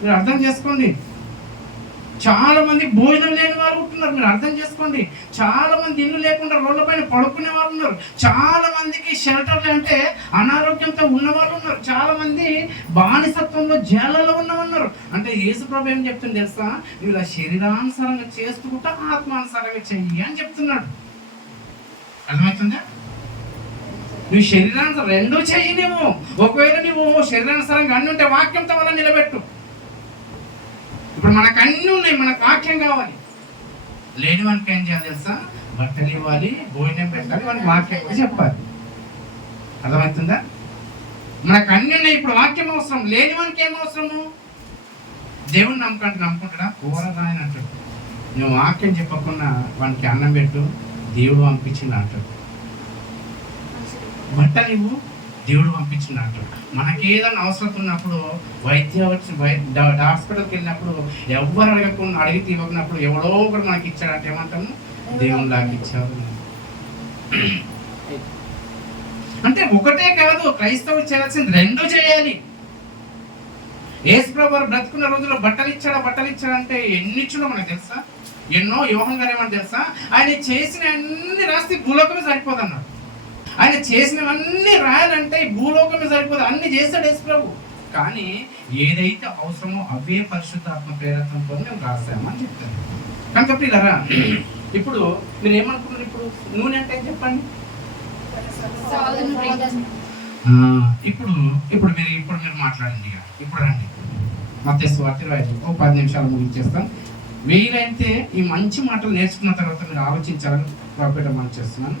మీరు అర్థం చేసుకోండి. చాలా మంది భోజనం లేని వాళ్ళు ఉంటున్నారు, మీరు అర్థం చేసుకోండి. చాలా మంది ఇల్లు లేకుండా రోడ్ల పైన పడుకునే వాళ్ళు ఉన్నారు. చాలా మందికి షెల్టర్లు అంటే అనారోగ్యంతో ఉన్న వాళ్ళు ఉన్నారు. చాలా మంది బానిసత్వంలో జైళ్ళలో ఉన్నవాళ్ళు. అంటే యేసుప్రభు ఏం చెప్తుంది తెలుసా? నువ్వు ఇలా శరీరానుసారంగా చేసుకుంటా ఆత్మానుసారంగా చెయ్యి అని చెప్తున్నాడు. అర్థమవుతుందా? నువ్వు శరీరానుసారం రెండూ చెయ్యి. నువ్వు ఒకవేళ నువ్వు శరీరానుసారంగా అన్ని ఉంటే వాక్యంతో వల్ల నిలబెట్టు. ఇప్పుడు మనకు అన్నీ ఉన్నాయి, మనకు వాక్యం కావాలి. లేని వానికి ఏం చేయాలి తెలుసా? బట్టలు ఇవ్వాలి, భోజనం పెట్టాలి, వానికి వాక్యం కూడా చెప్పాలి. అర్థమవుతుందా? మనకు అన్నీ ఉన్నాయి, ఇప్పుడు వాక్యం అవసరం. లేని వానికి ఏం అవసరము? దేవుని నమ్ముకుంటాడా? కూరగా అని అంటాడు. నువ్వు వాక్యం చెప్పకుండా వానికి అన్నం పెట్టు, దేవుడు పంపించింది అంటాడు. బట్టలు ఇవ్వు, దేవుడు పంపించింది అంటాడు. మనకేదైనా అవసరం ఉన్నప్పుడు హాస్పిటల్కి వెళ్ళినప్పుడు ఎవరు అడగకుండా అడిగితే ఇవ్వకున్నప్పుడు ఎవడో ఒకటి మనకి ఇచ్చాడంటే ఏమంటాము? దేవుని లాగా ఇచ్చాడు. అంటే ఒకటే కాదు, క్రైస్తవులు చేయాల్సింది రెండూ చేయాలి. యేసుప్రభు బ్రతుకున్న రోజుల్లో బట్టలు ఇచ్చాడంటే ఎన్ని ఇచ్చాడో మనకు తెలుసా? ఎన్నో. యోహన్ గారు ఏమని తెలుసా? ఆయన చేసిన అన్ని రాస్తే భూలోకమే సరిపోదన్నాడు. ఆయన చేసినవన్నీ రాయాలంటే ఈ భూలోకమే సరిపోదు, అన్ని చేస్తాడు యేసుప్రభు. కానీ ఏదైతే అవసరమో అవే పరిశుద్ధాత్మ ప్రేరకంతో మేము రాసామని చెప్తాను. కనుక పిల్లరా, ఇప్పుడు మీరు ఏమనుకున్నారు? ఇప్పుడు నూనె అంటే ఏం చెప్పండి? ఇప్పుడు మీరు మాట్లాడండి. ఇప్పుడు రండి మత్తయి సువార్త 25 ఒక 10 నిమిషాలు ముగించేస్తాను. వీలైతే ఈ మంచి మాటలు నేర్చుకున్న తర్వాత మీరు ఆలోచించాలని ప్రాపేట మనం చేస్తున్నాను.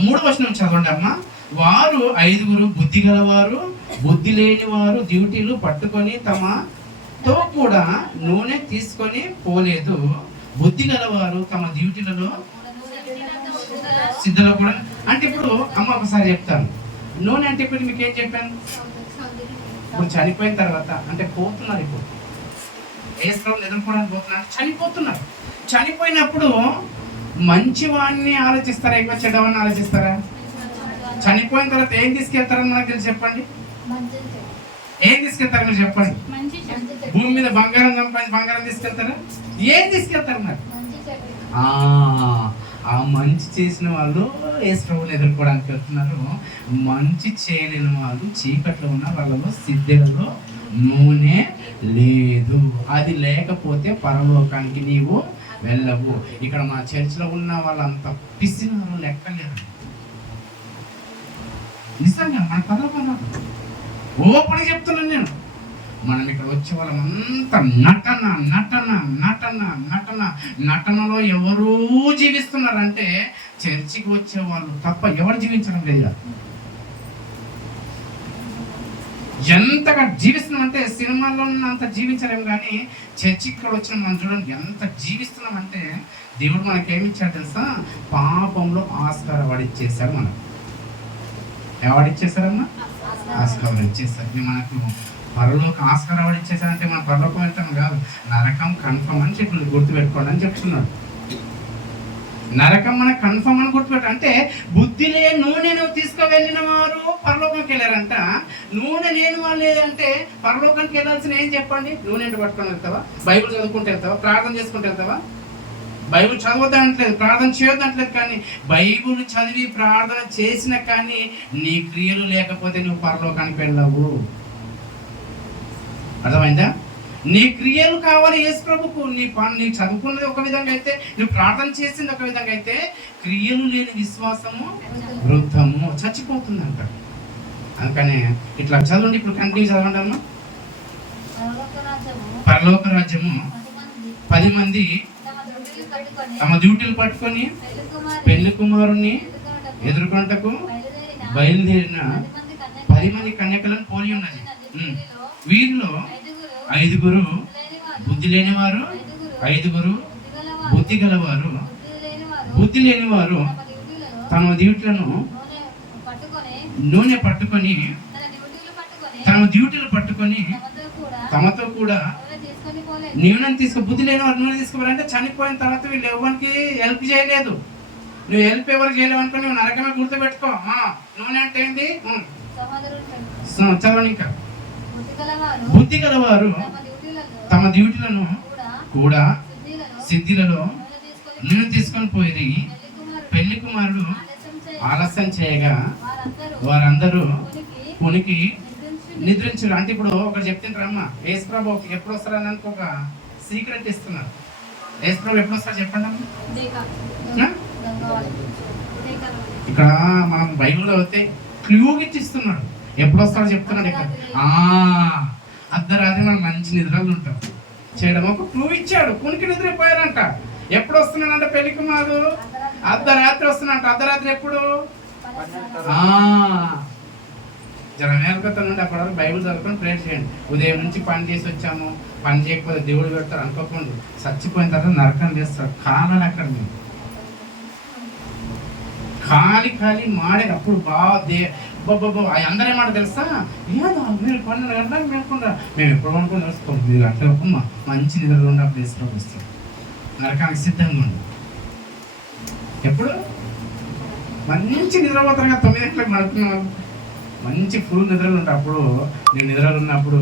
3వ వచనం చదవండి అమ్మా. వారు 5 బుద్ధి గలవారు బుద్ధి లేని వారు డ్యూటీలు పట్టుకొని తమతో కూడా నూనె తీసుకొని పోలేదు. బుద్ధి గలవారు తమ డ్యూటీలలో సిద్ధలో కూడా. అంటే ఇప్పుడు అమ్మ ఒకసారి చెప్తాను. నూనె అంటే ఇప్పుడు మీకు ఏం చెప్పాను? ఇప్పుడు చనిపోయిన తర్వాత అంటే పోతున్నారు. ఇప్పుడు యేసుప్రభుని ఎదుర్కోవడానికి పోతున్నారు, చనిపోతున్నారు. చనిపోయినప్పుడు మంచివాడిని ఆలోచిస్తారా, ఎక్కువ చెడ్డవాడిని ఆలోచిస్తారా? చనిపోయిన తర్వాత ఏం తీసుకెళ్తారని మనకు తెలిసి చెప్పండి. ఏం తీసుకెళ్తారు మీరు చెప్పండి? భూమి మీద బంగారం సంపాదించి బంగారం తీసుకెళ్తారా? ఏం తీసుకెళ్తారు మరి? ఆ మంచి చేసిన వాళ్ళు యేసుప్రభుని ఎదుర్కోవడానికి వెళ్తున్నారు. మంచి చేయలేని వాళ్ళు చీకట్లో ఉన్న వాళ్ళలో సిద్ధులలో నూనె లేదు. అది లేకపోతే పరలోకానికి నీవు వెళ్ళవు. ఇక్కడ మా చర్చిలో ఉన్న వాళ్ళంతా పిసినారు, లెక్కలేరు. నిజంగా మన పరలోకం ఓపెన్ చెప్తున్నాను నేను. మనం ఇక్కడ వచ్చే వాళ్ళంతా నటన నటన నటన నటన నటనలో ఎవరూ జీవిస్తున్నారంటే చర్చికి వచ్చే వాళ్ళు తప్ప ఎవరు జీవించడం లేదు. ఎంతగా జీవిస్తున్నామంటే సినిమాల్లో అంత జీవించలేము, కానీ చర్చికి ఇక్కడ వచ్చిన మనం చూడండి ఎంత జీవిస్తున్నామంటే దేవుడు మనకేమిచ్చాడు తెలుసా? పాపంలో ఆస్కార్ అవార్డు ఇచ్చేసారు. మనం అవార్డు ఇచ్చేసారమ్మా, ఆస్కార్ అవార్డు ఇచ్చేసారు. మనకు పరలోక ఆస్కారం వాడు ఇచ్చేసారంటే మనం పరలోకం వెళ్తాం కాదు, నరకం కన్ఫర్మ్ అని చెప్పి గుర్తుపెట్టుకోండి అని చెప్తున్నాడు. నరకం మన కన్ఫర్మ్ అని గుర్తుపెట్టు. అంటే బుద్ధిలే నూనెను తీసుకువెళ్ళిన వారు పరలోకానికి వెళ్ళారంట. నూనె లేని వాళ్ళే అంటే పరలోకానికి వెళ్ళాల్సిన ఏం చెప్పండి? నూనె పట్టుకొని వెళ్తావా? బైబిల్ చదువుకుంటూ వెళ్తావా? ప్రార్థన చేసుకుంటూ వెళ్తావా? బైబిల్ చదవద్దు అంటలేదు, ప్రార్థన చేయొద్దు అంటలేదు, కానీ బైబిల్ చదివి ప్రార్థన చేసిన కానీ నీ క్రియలు లేకపోతే నువ్వు పరలోకానికి వెళ్ళవు. అర్థమైందా? నీ క్రియలు కావాలి యేసు ప్రభుకు. నీ చదువుకున్నది ఒక విధంగా అయితే, నువ్వు ప్రార్థన చేసింది ఒక విధంగా అయితే, క్రియలు లేని విశ్వాసము వృద్ధము, చచ్చిపోతుంది అంట. అందుకనే ఇట్లా చదవండి, ఇప్పుడు కంటిన్యూ చదవండి అమ్మా. పరలోక రాజ్యము 10 మంది తమ డ్యూటీలు పట్టుకొని పెళ్లి కుమారుణ్ణి ఎదుర్కొంటకు బయలుదేరిన 10 మంది కన్యకలను పోలి ఉన్నది. వీరిలో 5 బుద్ధి లేనివారు, 5 బుద్ధి గలవారు. బుద్ధి లేనివారు తమ డ్యూటీలను నూనె పట్టుకొని, తమ డ్యూటీలు పట్టుకొని తమతో కూడా నూనె బుద్ధి లేని వారు నూనె తీసుకోవాలంటే చనిపోయిన తర్వాత వీళ్ళు ఎవరికి హెల్ప్ చేయలేదు. నువ్వు హెల్ప్ ఎవరికి చేయలేవు అనుకో, నువ్వు నరకమే గుర్తుపెట్టుకో. నూనె అంటే ఏంటి? చదవండి ఇంకా. బుద్ధి గలవారు తమ డ్యూటీలను కూడా సిద్ధిలలో నూనె తీసుకొని పోయి పెళ్లి కుమారుడు ఆలస్యం చేయగా వారందరూ ఉనికి నిద్రించారు. అంటే ఇప్పుడు ఒకటి చెప్తుంటారమ్మా, యేసు ప్రభు ఎప్పుడు వస్తారని ఒక సీక్రెట్ ఇస్తున్నారు. యేసు ప్రభు ఎప్పుడు వస్తారు చెప్పండి అమ్మా. ఇక్కడ మనం బైబిల్లో అయితే క్లూ ఇచ్చిస్తున్నాడు, ఎప్పుడు వస్తాడో చెప్తున్నాడు. ఇక్కడ అర్ధరాత్రి మనం మంచి నిద్రలు ఉంటాం చేయడం ఒక క్లూ ఇచ్చాడు. కునికి నిద్రపోయారంట. ఎప్పుడు వస్తున్నాడంటే పెళ్లి కుమారుడు అర్ధరాత్రి వస్తున్నాడంట. అర్ధరాత్రి ఎప్పుడు? జనమేళకత నుండి అప్పటి వరకు బైబిల్ చదువుకొని ప్రేయర్ చేయండి. ఉదయం నుంచి పని చేసి వచ్చాము, పని చేయకపోతే దేవుడు పెడతారు అనుకోకుండా, చచ్చిపోయిన తర్వాత నరకం చేస్తారు. కాలని అక్కడ మేము ఖాళీ మాడే అప్పుడు అందరూ ఏమాట తెలుసా, ఏదో మీరు 12 గంటలకు మేలుకుంటారా? మేము ఎప్పుడు అనుకుని తెలుసు 9 గంటలకు మంచి నిద్రలో ఉండి ఆ ప్లేస్లోకి వస్తాం. నరకానికి సిద్ధంగా ఉండి ఎప్పుడు మంచి నిద్రపోతారు కదా, 9 గంటలకు నడుపుతున్నాం, మంచి ఫుల్ నిద్రలు ఉంటాయి. అప్పుడు నీకు నిద్రలు ఉన్నప్పుడు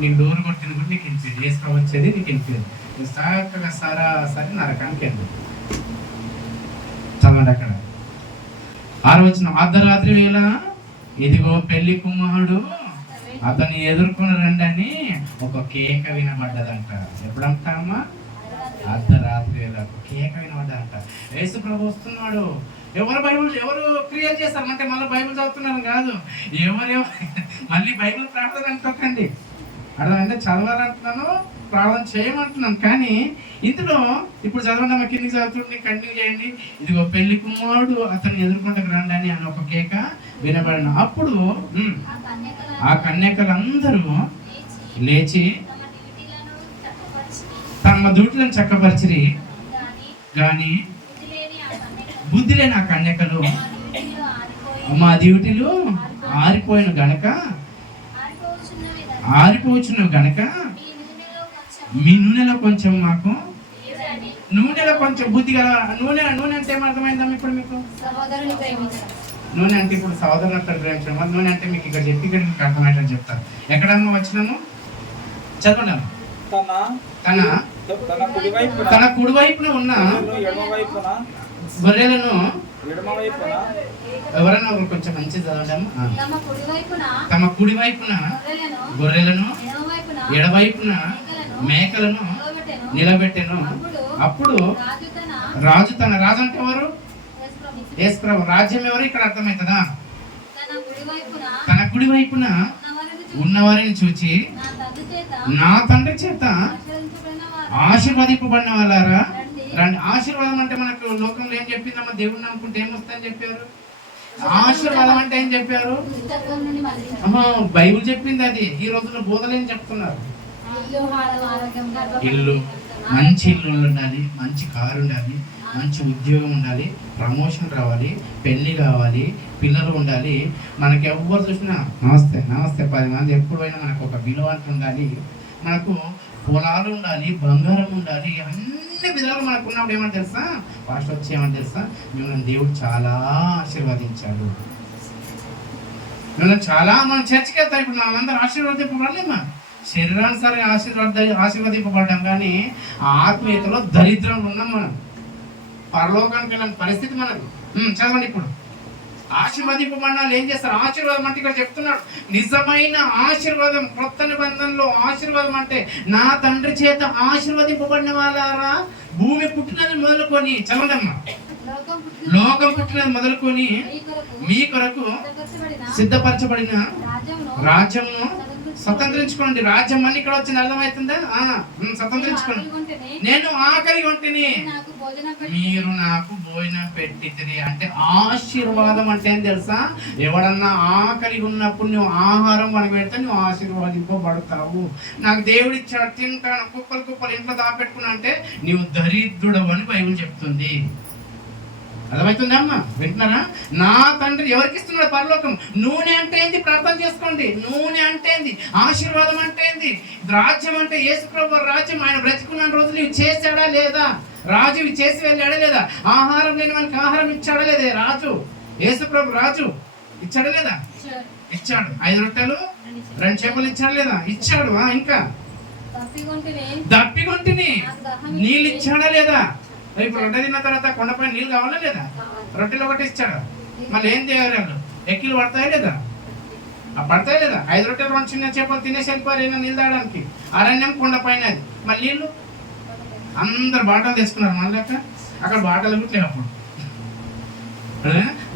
నీకు డోర్ కొట్టిన కూడా నీకు వినిపించదు, వేసుకో వచ్చేది నీకు వినిపించదు. నువ్వు చక్కగా సరే నరకానికి వెళ్తావు. చదవండి అక్కడ 6వ వచనం. అర్ధరాత్రి వేళ ఇదిగో పెళ్లి కుమారుడు అతన్ని ఎదుర్కొని రండి అని ఒక కేక వినబడ్డదంట. ఎప్పుడంటామా? అర్ధరాత్రి వేళ ఒక కేక వినబడ్డదంట. యేసు ప్రభు వస్తున్నాడు. ఎవరు క్రియలు చేస్తారు అంటే మళ్ళీ బైబిల్ చదువుతున్నారు కాదు, మళ్ళీ బైబిల్ ప్రార్థన అనుకోకండి. అర్థమైంటే చదవాలంటున్నాను, ప్రార్థన చేయమంటున్నాను. కానీ ఇందులో ఇప్పుడు చదవండి, కిందికి చదువుతుంది, కంటిన్యూ చేయండి. ఇదిగో పెళ్లి కుమారుడు అతన్ని ఎదుర్కొంటకు రండి అని ఒక కేక వినబడిన. అప్పుడు ఆ కన్యకలందరూ లేచి తమ డ్యూటీలను చక్కపరిచిరి. కానీ బుద్ధి లేని ఆ కన్యకలు మా డ్యూటీలు ఆరిపోయిన గనక మీ నూనెలో కొంచెం మాకు నూనెలో కొంచెం బుద్ధి గల నూనె అంటే ఏమర్థమైందమ్మా ఇప్పుడు మీకు? నూనె అంటే ఇప్పుడు సోదరుని అక్కడ ప్రేమించడం. మరి నూనె అంటే మీకు ఇక్కడ చెప్పి ఇక్కడ మీకు అర్థమయ్యేటట్టు చెప్తారు. ఎక్కడన్నా వచ్చినాము చదవండి. తన కుడివైపున ఉన్న గొర్రెలను ఎవరైనా కొంచెం మంచి చదవండి. తమ కుడివైపున గొర్రెలను ఎడవైపున మేకలను నిలబెట్టెను. అప్పుడు రాజు అంటే ఎవరు? యేసు ప్రభు. రాజ్యం ఎవరు ఇక్కడ అర్థమవుతుందా? తన కుడివైపున ఉన్నవారిని చూచి నా తండ్రి చేత ఆశీర్వదింపబడిన వాళ్ళారా రండి. ఆశీర్వాదం అంటే మనకు లోకంలో ఏం చెప్పిందమ్మా? దేవుడిని నమ్ముకుంటే ఏమొస్తాయని చెప్పారు. ఆశీర్వాదం అంటే ఏం చెప్పారు? బైబిల్ చెప్పింది అది. ఈ రోజుల్లో బోధలు ఏం చెప్తున్నారు? ఇల్లు, మంచి ఇల్లు ఉండాలి, మంచి కారు ఉండాలి, మంచి ఉద్యోగం ఉండాలి, ప్రమోషన్ రావాలి, పెళ్లి కావాలి, పిల్లలు ఉండాలి. మనకి ఎవరు చూసినా నమస్తే నమస్తే 10 మంది ఎప్పుడు పోయినా మనకు ఒక విలువ అంటూ ఉండాలి. మనకు పొలాలు ఉండాలి, బంగారం ఉండాలి, అన్ని విధాలు మనకు ఉన్నప్పుడు ఏమని తెలుసా, ఫాస్ట్ వచ్చి ఏమని తెలుసా, మిమ్మల్ని దేవుడు చాలా ఆశీర్వదించాడు. మిమ్మల్ని చాలా మనం చర్చకి వెళ్తాం. ఇప్పుడు మనందరూ ఆశీర్వదింపబడలేమా? శరీరానుసారి ఆశీర్వదింపబడ్డాం, కానీ ఆత్మీయతలో దరిద్రంలో ఉన్నాం మనం. పరలోకానికి వెళ్ళిన పరిస్థితి మనకు. చదవండి. ఇప్పుడు ఆశీర్వదింపబడిన వాళ్ళు ఏం చేస్తారు? ఆశీర్వాదం అంటే ఇక్కడ చెప్తున్నాడు, నిజమైన ఆశీర్వాదం. కొత్త నిబంధనలో ఆశీర్వాదం అంటే నా తండ్రి చేత ఆశీర్వదింపబడిన వాళ్ళారా, భూమి పుట్టినది మొదలుకొని, చదవండమ్మా, లోకం పుట్టినది మొదలుకొని మీ కొరకు సిద్ధపరచబడిన రాజ్యము స్వతంత్రించుకోండి. రాజ్యం అని ఇక్కడ వచ్చింది, అర్థమవుతుందా? స్వతంత్రించుకోండి. నేను ఆకలి ఉంటిని, మీరు నాకు భోజనం పెట్టితిరి. అంటే ఆశీర్వాదం అంటే ఏం తెలుసా? ఎవడన్నా ఆకలి ఉన్నప్పుడు నువ్వు ఆహారం మనకు పెడితే నువ్వు ఆశీర్వాదింపబడతావు. నాకు దేవుడు ఇచ్చాడు, తింటాను, కుప్పలు ఇంట్లో దాపెట్టుకున్నా అంటే నీవు దరిద్రుడవు అని బైబిల్ చెప్తుంది. అర్థమవుతుందమ్మా? వింటున్నారా? నా తండ్రి ఎవరికి ఇస్తున్నాడు? పరలోకం. నూనె అంటే ఏంది? ప్రార్థన చేసుకోండి. నూనె అంటే ఏంది? ఆశీర్వాదం అంటే ఏంది? రాజ్యం అంటే యేసుప్రభు రాజ్యం. ఆయన బ్రతికున్న రోజులు ఇవి చేశాడా లేదా? రాజు ఇవి చేసి వెళ్ళాడా లేదా? ఆహారం లేని మనకి ఆహారం ఇచ్చాడా లేదా? రాజు యేసుప్రభు రాజు ఇచ్చాడా లేదా? ఇచ్చాడు. 5 రొట్టెలు 2 చేపలు ఇచ్చాడు లేదా? ఇచ్చాడు. ఇంకా దప్పిగొంటిని నీళ్ళు ఇచ్చాడా లేదా? ఇప్పుడు రొట్టె తిన్న తర్వాత కొండపై నీళ్ళు కావాలా లేదా? రొట్టెలు ఒకటి ఇచ్చాడు. మళ్ళీ ఏం చేయాలి? వాళ్ళు ఎక్కిలు పడతాయా లేదా? పడతాయి లేదా? 5 రొట్టెలు 2 చిన్న చేపలు తినేసి వెళ్ళిపోయారు నీళ్ళు తాగడానికి. అరణ్యం కొండపైన మళ్ళీ నీళ్ళు అందరు బాటలు తీసుకున్నారు. మళ్ళీ అక్కడ బాటలు కూడా లేవు. అప్పుడు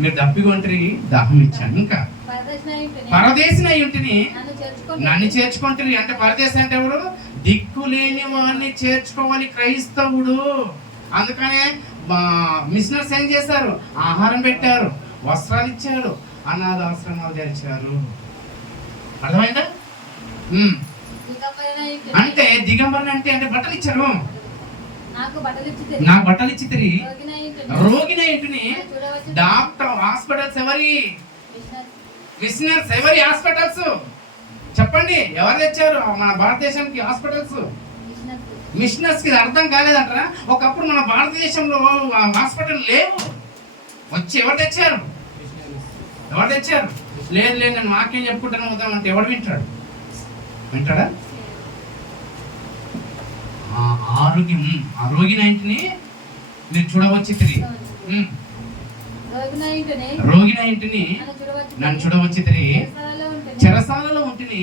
మీరు దప్పిగొంటరి, దాహం ఇచ్చాను. ఇంకా పరదేశిని అయి ఉంటిని, నన్ను చేర్చుకుంటుంది. అంటే పరదేశం అంటే ఎవరు? దిక్కులేని వాడిని చేర్చుకోవాలి క్రైస్తవుడు. అందుకనే మిషనర్స్ ఏం చేశారు? ఆహారం పెట్టారు, వస్త్రాలు ఇచ్చారు, అనాథాశ్రమాలు తెరిచారు. అర్థమైందా? అంటే దిగంబరణ అంటే బట్టలు ఇచ్చారు. నాకు బట్టలు ఇచ్చితిరి, రోగిని ఇంటిని. డాక్టర్ హాస్పిటల్స్ ఎవరి? మిషనర్స్ ఎవరి హాస్పిటల్స్? చెప్పండి, ఎవరు తెచ్చారు మన భారతదేశానికి హాస్పిటల్స్? మిషనర్స్ కి అర్థం కాలేదంటారా? ఒకప్పుడు మన భారతదేశంలో హాస్పిటల్ లేవు. వచ్చి ఎవరు తెచ్చారు? ఎవరు తెచ్చారు? లేదు నేను మాకేం చెప్పుకుంటాను వద్దామంటే ఎవడు వింటాడు? వింటాడా? రోగిని ఇంటిని మీరు చూడవచ్చు తిరిగి. రోగిని ఇంటిని నన్ను చూడవచ్చు తిరిగి. చెరసాలలో ఉంటుంది.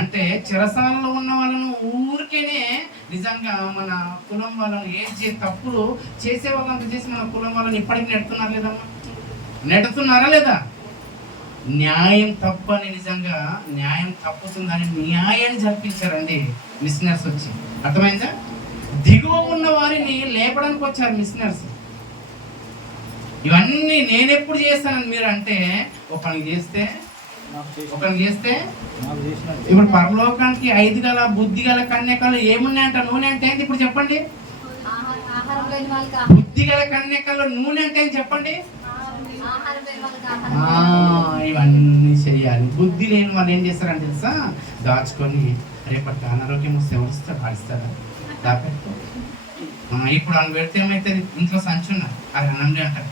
అంటే చెరసాలలో ఉన్న వాళ్ళను ఊరికేనే నిజంగా మన కులం వాళ్ళని ఏం తప్పులు చేసే వాళ్ళంతా చేసి మన కులం వాళ్ళని ఇప్పటికీ నెడుతున్నారు లేదమ్మా? నెడుతున్నారా లేదా? న్యాయం తప్పని, నిజంగా న్యాయం తప్పుతుందని న్యాయాన్ని జరిపించారండి మిషనర్స్ వచ్చి. అర్థమైందా? దిగువ ఉన్న వారిని లేపడానికి వచ్చారు మిషనర్స్. ఇవన్నీ నేనెప్పుడు చేస్తానని మీరు అంటే, ఒకరికి చేస్తే ఇప్పుడు పరలోకానికి 5 గల బుద్ధి గల కన్యకలు ఏమున్నాయంట? నూనె అంటే ఏంటి? ఇప్పుడు చెప్పండి. బుద్ధి గల కన్యకలు నూనె అంటే ఏంటి చెప్పండి? ఇవన్నీ చేయాలి. బుద్ధి లేని వాళ్ళు ఏం చేస్తారని తెలుసా? దాచుకొని రేపటి అనారోగ్యం వస్తే ఎవరిస్తారు? పాడిస్తారా? దాపెట్టుకో. ఇప్పుడు అని పెడితే ఏమైతుంది? ఇంట్లో సంచున్నా అది అనండి అంటారు.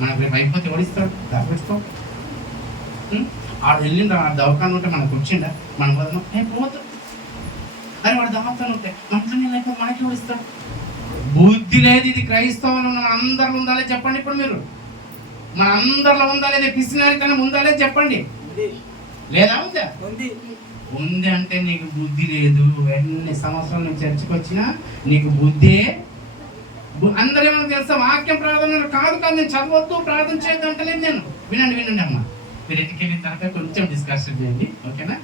మనకు రేపు అయిపోతే ఎవరిస్తాడు? దాపెట్టుకో. ఆడు వెళ్ళిండు, ఆ దవాఖాన ఉంటే మనకు వచ్చిండా? మనం పోదాం పోవద్దు. అరే వాడు దవాఖాన ఉంటే మనకి ఎవరిస్తాడు? బుద్ధి లేదు. ఇది క్రైస్తవులు మన అందరిలో ఉందా లేదు చెప్పండి. ఇప్పుడు మీరు మన అందరిలో ఉందా లేదా? పిసినారితనం ఉందా లేదు చెప్పండి. లేదా? ఉందా? ఉంది. అంటే నీకు బుద్ధి లేదు. ఎన్ని సంవత్సరాల నుంచి చర్చకు వచ్చినా నీకు బుద్ధి. అందరూ ఏమన్నా తెలుసా? వాక్యం ప్రార్థన కాదు నేను చదవద్దు ప్రార్థన చేయొద్దు అంటలేదు నేను. వినండి అమ్మా, మీరు ఇంటికి వెళ్ళిన తర్వాత కొంచెం డిస్కషన్ చేయండి, ఓకేనా?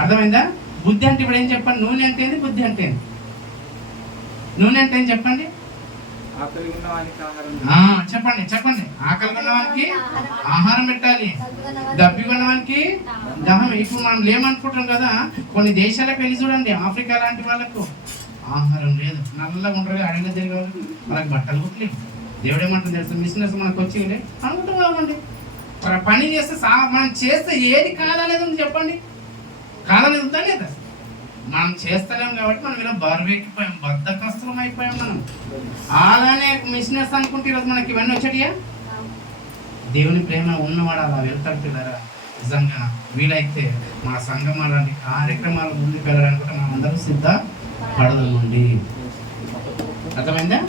అర్థమైందా? బుద్ధి అంటే ఇప్పుడు ఏం చెప్పండి? నూనె అంటే ఏంది? బుద్ధి అంటే ఏంది? నూనె అంటే ఏం చెప్పండి? చెప్పండి. ఆకలి ఉన్నవానికి ఆహారం పెట్టాలి, దప్పిగా ఉన్నవానికి దాహం. ఇప్పుడు మనం లేమనుకుంటాం కదా, కొన్ని దేశాలకు వెళ్ళి చూడండి, ఆఫ్రికా లాంటి వాళ్ళకు ఆహారం లేదు, నల్లగా ఉంటారు, అడవిలో తిరిగేవాళ్ళు, వాళ్ళకి బట్టలు కుట్టలేవు. దేవుడు ఏమంటుంది తెలుసు, మిషనరీస్ మనకు వచ్చి అనుకుంటున్నామండి. పని చేస్తే మనం చేస్తే ఏది కాదనేది ఉంది చెప్పండి, కాదనేది ఉందా లేదా? మనం చేస్తలేం కాబట్టి మనం ఇలా బరువెక్కిపోయాం, బద్ధకస్తులం అయిపోయాం మనం. అలానే మిషనరీస్ అనుకుంటే ఈరోజు మనకి ఇవన్నీ వచ్చాడియా? దేవుని ప్రేమ ఉన్నవాడు అలా వెళ్తాడు పిల్లరా. నిజంగా వీలైతే మా సంఘం అలాంటి కార్యక్రమాలు ముందుకు వెళ్ళడానికి కూడా మనం అందరం సిద్ధపడదామండి. అర్థమైందా?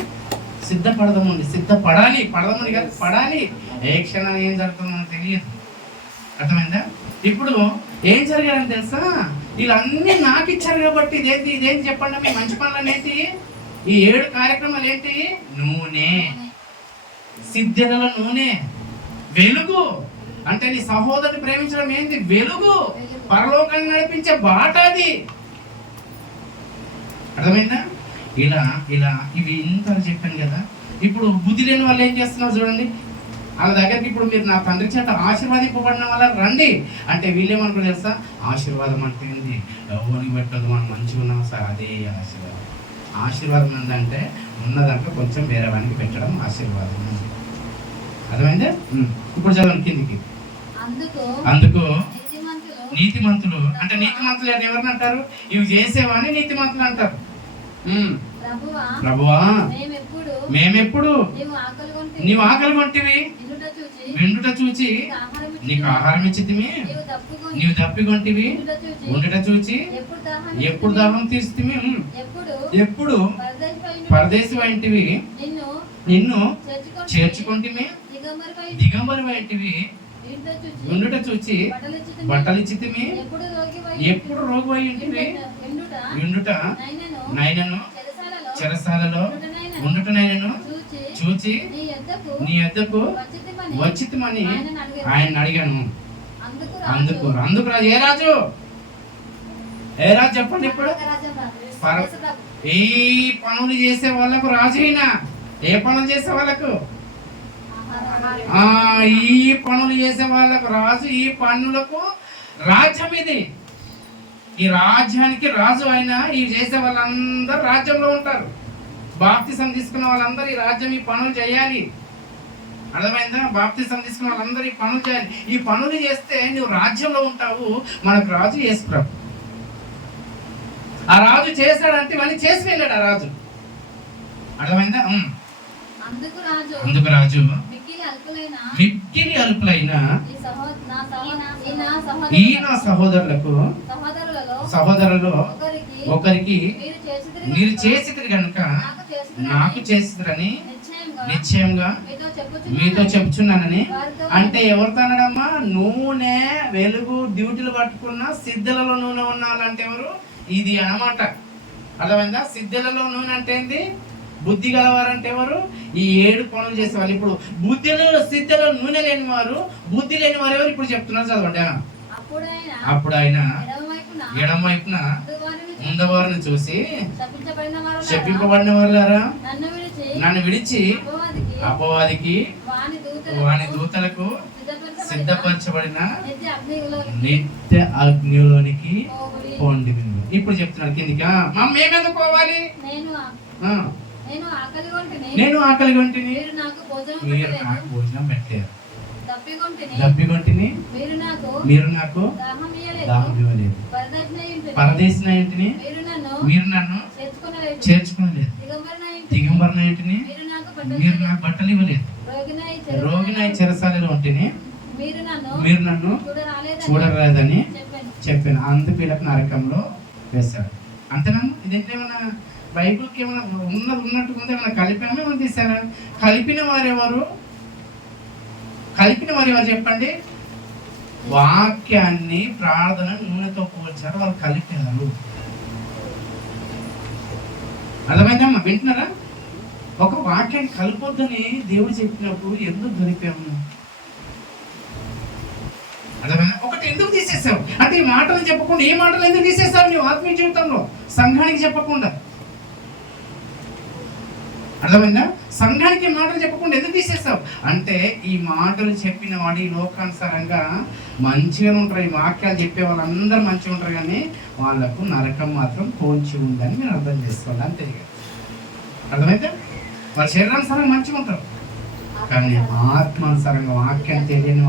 సిద్ధపడదామండి, సిద్ధపడాలి. పడదామండి కాదు, పడాలి. ఏ క్షణాలు ఏం జరుగుతుందో మనకు తెలియదు. అర్థమైందా? ఇప్పుడు ఏం జరిగాడని తెలుసా? వీళ్ళన్నీ నాకు ఇచ్చారు కాబట్టి ఇదేంటి చెప్పండి, మీ మంచి పనులు ఏంటి? ఈ 7 కార్యక్రమాలు ఏంటి? నూనె, సిద్ధెల నూనె, వెలుగు. అంటే నీ సహోదరుని ప్రేమించడం ఏంటి? వెలుగు, పరలోకాన్ని నడిపించే బాట అది. అర్థమైందా? ఇలా ఇలా ఇవి ఇంత చెప్పాను కదా. ఇప్పుడు బుద్ధి లేని వాళ్ళు ఏం చేస్తున్నారు చూడండి. వాళ్ళ దగ్గరికి ఇప్పుడు మీరు నా తండ్రి చేత ఆశీర్వాదింపబడిన వాళ్ళ రండి అంటే వీళ్ళేమనుకో తెలుసా? ఆశీర్వాదం అంటే ఏంటి? ఎవరికి పెట్టదు, మనం మంచిగా ఉన్నాం సార్, అదే ఆశీర్వాదం. ఆశీర్వాదం ఏంటంటే ఉన్నదాంట్లో కొంచెం వేరే వానికి పెట్టడం ఆశీర్వాదం. అర్థమైందే? ఇప్పుడు చదవండి కిందికి. అందుకు నీతిమంతులు అంటే నీతిమంతులు ఎవరిని అంటారు? ఇవి చేసేవాని నీతిమంతులు అంటారు. ప్రభువా మేమెప్పుడు నీవు ఆకలి కొంటివి, వెండుట చూచి నీకు ఆహారం ఇచ్చితిమి, నీవు దప్పికొంటివి, ఉండుట చూచి ఎప్పుడు దాహం తీర్చితిమి, ఎప్పుడు పరదేశి వంటివి నిన్ను చేర్చుకొంటిమి, దిగంబరి వంటివి ఉండుట చూచి బట్టలిచ్చితిమి, ఎప్పుడు రోగి ఇంటివి, ఉండుట నైనను చెరసాలలో ఉండుటనైనను చూచి నీ యొద్దకు వచ్చితిమని ఆయన అడిగాను. అందుకు ఏ రాజు చెప్పండి. ఇప్పుడు ఈ పనులు చేసే వాళ్ళకు రాజు అయినా, ఏ పనులు చేసే వాళ్ళకు? ఈ పనులు చేసే వాళ్ళకు రాజు, ఈ పనులకు రాజ్యం ఇది. ఈ రాజ్యానికి రాజు అయినా ఈ చేసే వాళ్ళందరూ రాజ్యంలో ఉంటారు. బాప్తిసం తీసుకున్న వాళ్ళందరూ ఈ రాజ్యం, ఈ పనులు చేయాలి. అర్థమైందా? బాప్తిసం తీసుకున్న వాళ్ళందరూ ఈ పనులు చేయాలి. ఈ పనులు చేస్తే నువ్వు రాజ్యంలో ఉంటావు. మనకు రాజు యేసు ప్రభు. ఆ రాజు చేశాడంటే ఇవన్నీ చేసి వెళ్ళాడు ఆ రాజు. అర్థమైందా? అందుకు రాజు మిక్కిలి అల్పులైన ఈ నా సహోదరులలో ఒకరికి మీరు చేసిరు కనుక నాకు చేసిరని నిశ్చయంగా మీతో చెప్పుచున్నానని. అంటే ఎవరితో అన్నాడమ్మా? నూనె, వెలుగు, డ్యూటీలు పట్టుకున్న సిద్ధలలో నూనె ఉన్న వాళ్ళంటే ఎవరు? ఇది అన్నమాట. అర్థమైందా? సిద్ధలలో నూనె అంటే ఏంటి? బుద్ధి గలవారంటే ఎవరు? ఈ 7 పనులు చేసేవాళ్ళు. ఇప్పుడు బుద్ధిలో సిద్ధలో నూనె లేని వారు, బుద్ధి లేని వారు ఎవరు? ఇప్పుడు చెప్తున్నారు చదవండి. అప్పుడు ఆయన ఎడమ వైపున ముందవారిని చూసి, శపింపబడిన వాళ్ళారా, నన్ను విడిచి అపవాదికి వాని దూతలకు సిద్ధపరచబడిన నిత్య అగ్నిలోనికి పోండి. ఇప్పుడు చెప్తున్నారు కిందికి. మేమెందుకు పోవాలి? నేను ఆకలి కొంటిని, మీరు నాకు భోజనం పెట్టారు. దప్పికొంటిని, మీరు నాకు దాహం ఇవ్వలేదు. పరదేశిన ఇంటిని, మీరు నన్ను చేర్చుకోలేదు. దిగంబరిన ఇంటిని, మీరు నాకు బట్టలు ఇవ్వలేదు. రోగినై చెరసాలలో ఉంటేనే మీరు నన్ను చూడరాలేదని చెప్పాను. అందుకు వీళ్ళకి నరకంలో వేశాడు. అంతేనా? ఇదేంటేమన్నా బైబిల్కి ఏమైనా ఉన్నట్టు ఉంది? ఏమైనా కలిపామో ఏమైనా తీసారా? కలిపిన వారు ఎవరు చెప్పండి? వాక్యాన్ని, ప్రార్థన నూనెతో పోల్చారు, వాళ్ళు కలిపారు. అర్థమైందమ్మా? వింటున్నారా? ఒక వాక్యాన్ని కలపొద్దని దేవుడు చెప్పినప్పుడు ఎందుకు కలిపాము? అర్థమైనా? ఒకటి ఎందుకు తీసేసావు అంటే ఈ మాటలు చెప్పకుండా, ఏ మాటలు ఎందుకు తీసేసావు నీ ఆత్మీయ జీవితంలో? సంఘానికి చెప్పకుండా అర్థమైందా? సంఘానికి మాటలు చెప్పకుండా ఎందుకు తీసేస్తావు అంటే, ఈ మాటలు చెప్పిన వాడు ఈ లోకానుసారంగా మంచిగా ఉంటారు, ఈ వాక్యాలు చెప్పే వాళ్ళందరూ మంచిగా ఉంటారు, కానీ వాళ్ళకు నరకం మాత్రం పోల్చి ఉందని మీరు అర్థం చేసుకోవాలి అంతే. అర్థమైతే వాళ్ళ శరీరానుసారంగా మంచిగా ఉంటారు, కానీ ఆత్మానుసారంగా వాక్యాన్ని తెలియని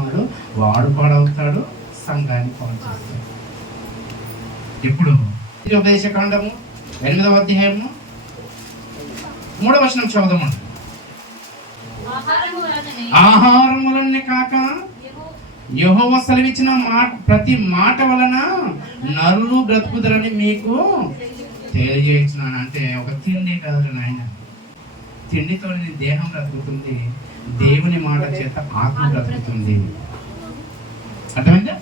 వాడు పాడవుతాడు, సంఘాన్ని పాడు చేస్తాడు. ఇప్పుడు ఉపదేశకాండము 8వ అధ్యాయము 3వ వచనం చదువుదాము. ఆహారములన్నీ కాక యెహోవా సెలవిచ్చిన ప్రతి మాట వలన నరులు బ్రతుకుదరని మీకు తెలియజేస్తున్నాను. అంటే ఒక తిండి కాదు నాయన, తిండితో దేహం బ్రతుకుతుంది, దేవుని మాట చేత ఆత్మ బ్రతుకుతుంది. అర్థమైందా?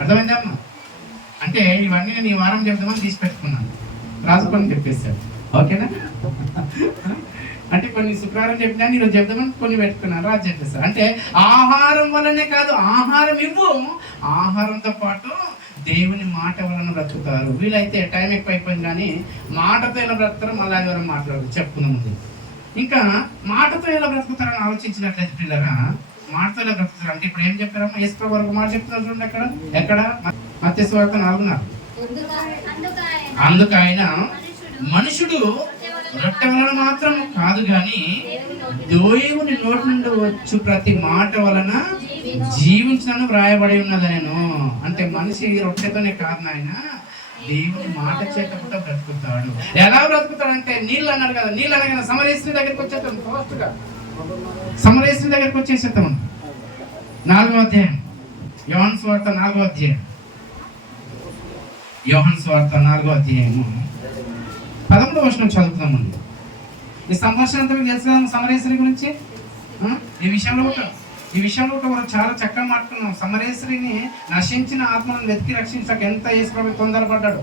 అర్థమైందా అమ్మా? అంటే ఇవన్నీ నేను ఈ వారం చెప్దామని తీసి పెట్టుకున్నాను, రాసుకొని చెప్పేశాడు. ఓకేనా? అంటే కొన్ని శుక్రవారం చెప్పినా ఈరోజు చెప్దామని కొన్ని పెట్టుకున్నాను, రాజు చెప్పేస్తారు. అంటే ఆహారం వల్లనే కాదు, ఆహారం ఇవ్వు, ఆహారంతో పాటు దేవుని మాట వలన బ్రతుకుతారు. వీళ్ళైతే టైం ఎక్కువ అయిపోయింది, కానీ మాటతో ఎలా బ్రతుకుతారో మళ్ళీ ఎవరైనా మాట్లాడదు చెప్పుకున్న ముందు. ఇంకా మాటతో ఎలా బ్రతుకుతారని ఆలోచించినట్లయితే పిల్లరా, మాటతో ఎలా బ్రతుకుతారు అంటే ఇప్పుడు ఏం చెప్పారమ్మా? యేసు వరకు మాట చెప్తున్నారు చూడండి. ఎక్కడ మత్తయి సువార్త 4:4. అందుకు ఆయన మనుషుడు రొట్టె వలన మాత్రం కాదు గాని దేవుని నోటి నుండి వచ్చు ప్రతి మాట వలన జీవించను వ్రాయబడి ఉన్నది. నేను అంటే మనిషి రొట్టెతోనే కాదు నాయన, దేవుని మాట చేత కూడా బ్రతుకుతాడు. ఎలా బ్రతుకుతాడు అంటే, నీళ్ళు అన్నాడు కదా, నీళ్ళు అనగా సమరేశ్వరి దగ్గరికి వచ్చేస్తాం. ఫాస్ట్ గా సమరేశ్వరి దగ్గరికి వచ్చేసేస్తాం. 4వ అధ్యాయం యోహాను సువార్త 4వ అధ్యాయం, యోహాను సువార్త 4వ అధ్యాయము 11వ వచనం చదువుతామండి. ఈ సంభాషణ అంతా మీకు తెలుసు కదా సమరేశ్వరి గురించి. ఈ విషయంలో కూడా చాలా చక్కగా మాట్లాడుకున్నాం. సమరేశ్వరిని నశించిన ఆత్మలను వెతికి రక్షించక ఎంత యేసు తొందరపడ్డాడు.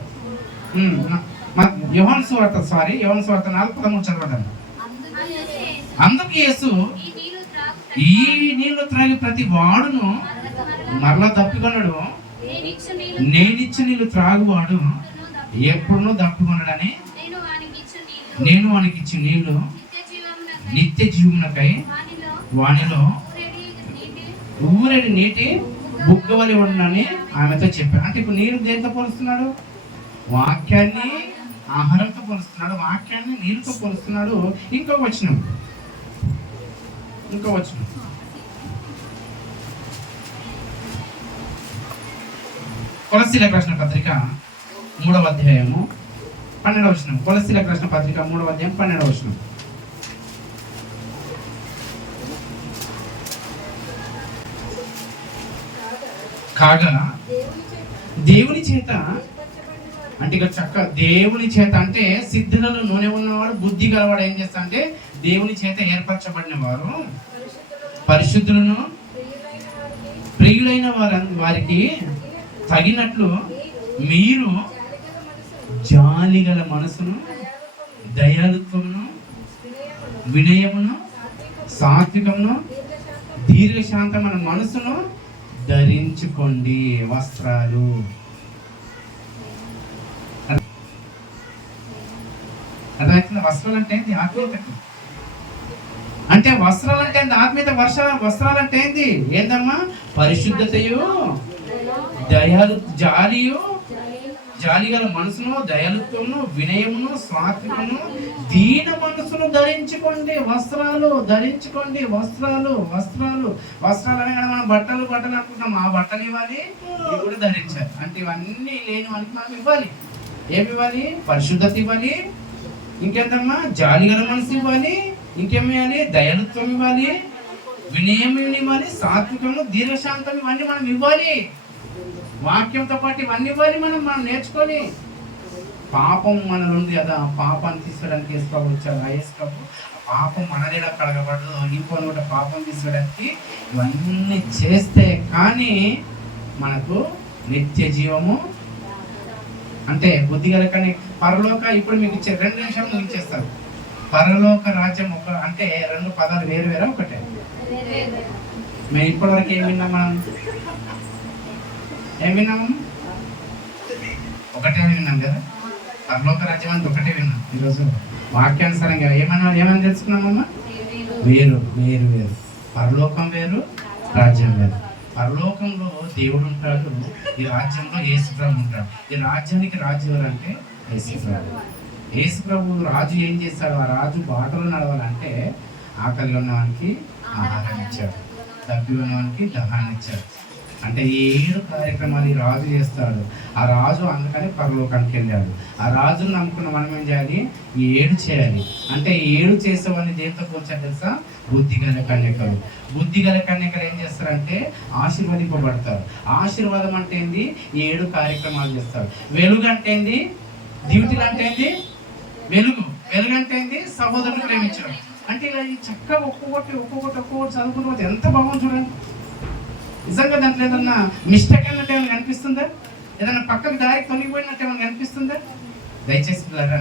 యోహాను సువార్త 4:13 చదవడం. అందుకు యేసు ఈ నీళ్లు త్రాగి ప్రతి వాడును మరలా తప్పికొనడు, నేనిచ్చి నీళ్లు త్రాగువాడు ఎప్పుడునూ దప్పికొనడని నేను వానికి ఇచ్చిన నీళ్లు నిత్య జీవమునకై వానిలో ఊరేడి నీటి బుగ్గవలి ఉండని ఆమెతో చెప్పాడు. అంటే ఇప్పుడు నీరు దేంతో పోలుస్తున్నాడు? వాక్యాన్ని ఆహారంతో పోలుస్తున్నాడు, వాక్యాన్ని నీళ్ళతో పోలుస్తున్నాడు. ఇంకో వచనం కొలస్సీలకు రాసిన పత్రిక 3వ అధ్యాయము 12వ వచనం. కొలస్సీలకు రాసిన పత్రిక 3వ అధ్యాయం 12వ వచనం. కాగా దేవుని చేత, అంటే ఇక్కడ దేవుని చేత అంటే సిద్ధులలో నూనె ఉన్నవాడు, బుద్ధి గలవాడు ఏం చేస్తా అంటే దేవుని చేత ఏర్పరచబడిన వారు, పరిశుద్ధులను, ప్రియులైన వారికి తగినట్లు మీరు జాలిగల మనసును, దయాళుత్వమును, వినయమును, సాత్వికమును, దీర్ఘశాంతమైన మనసును ధరించుకోండి. వస్త్రాలు అర్థమవుతుంది. వస్త్రాలు అంటే ఏంటి? ఆత్మీయతకు. అంటే వస్త్రాలు అంటే ఏంటి? ఆత్మీయత. వస్త్రాలు అంటే ఏంటి? ఏందమ్మా? పరిశుద్ధతయు, జాలిగల మనసును, దయాళుత్వమును, వినయమును, స్వాత్వికమును, దీన మనసును ధరించుకోండి. వస్త్రాలు ధరించుకోండి. వస్త్రాలు అనగా మనం బట్టలు అనుకుంటాం. ఆ బట్టలు ఇవ్వాలి, ఇవి కూడా ధరించాలి. అంటే ఇవన్నీ లేని మనకి మనం ఇవ్వాలి. ఏమి ఇవ్వాలి? పరిశుద్ధత ఇవ్వాలి. ఇంకేంటమ్మా? జాలిగల మనసు ఇవ్వాలి. ఇంకేమివ్వాలి? దయాళుత్వం ఇవ్వాలి, వినయం ఇవ్వాలి, సాత్వికము, దీర్ఘశాంతం, ఇవన్నీ మనం ఇవ్వాలి. వాక్యంతో పాటు ఇవన్నీ ఇవ్వాలి. మనం నేర్చుకొని. పాపం మనలో ఉంది కదా, పాపాన్ని తీసుకోవడానికి వేసుకోవచ్చు. పాపం మనదేలా కడగబడదు, ఇంకొని కూడా పాపం తీసుకోవడానికి ఇవన్నీ చేస్తే కానీ మనకు నిత్య జీవము, అంటే బుద్ధి కలకని పరలోక. ఇప్పుడు మీకు 2 నిమిషాలు ముగించేస్తారు. పరలోక రాజ్యం అంటే 2 పదాలు వేరు ఒకటే. మేము ఇప్పటివరకు ఏం విన్నాము? ఒకటే విన్నాం కదా. పరలోక రాజ్యం అంటే ఒకటే విన్నాం ఈరోజు వాక్యానుసారంగా ఏమని తెలుసుకున్నామమ్మా? వేరు వేరు వేరు. పరలోకం వేరు, రాజ్యం వేరు. పరలోకంలో దేవుడు ఉంటాడు, ఈ రాజ్యంలో యేసుప్రభు ఉంటాడు. ఈ రాజ్యానికి రాజు ఎవరంటే యేసుప్రభు. యేసుప్రభు రాజు ఏం చేస్తాడు? ఆ రాజు బాటలో నడవాలంటే ఆకలి ఉన్నవానికి ఆహారం ఇచ్చాడు, దప్పి ఉన్నవానికి దహాన్ని ఇచ్చాడు. అంటే ఈ 7 కార్యక్రమాలు ఈ రాజు చేస్తాడు. ఆ రాజు అందుకని పరలోకానికి వెళ్ళాడు. ఆ రాజును నమ్ముకున్న మనం ఏం చేయాలి? ఈ 7 చేయాలి. అంటే ఈ 7 చేసేవాడిని దేంతో పోల్చారు తెలుసా? బుద్ధిగల కన్యకలు. బుద్ధిగల కన్యకలు ఏం చేస్తారంటే ఆశీర్వదింపబడతారు. ఆశీర్వాదం అంటే ఏంది? 7 కార్యక్రమాలు చేస్తారు. వెలుగు అంటే ఏంది? డ్యూటీలు అంటే ఏంది? వెలుగు. వెలుగు అంటే ఏంది? సహోదరులు ప్రేమించడం. అంటే ఇలా చక్కగా ఒక్కొక్కటి చదువుకుంటూ ఎంత బాగుంది చూడండి. నిజంగా దాంట్లో ఏదన్నా మిస్టేక్ అన్నట్టు ఏమైనా కనిపిస్తుందా? ఏదైనా పక్కకు దారి తొలగిపోయినట్టు ఏమైనా కనిపిస్తుందా? దయచేసి పిల్లరా,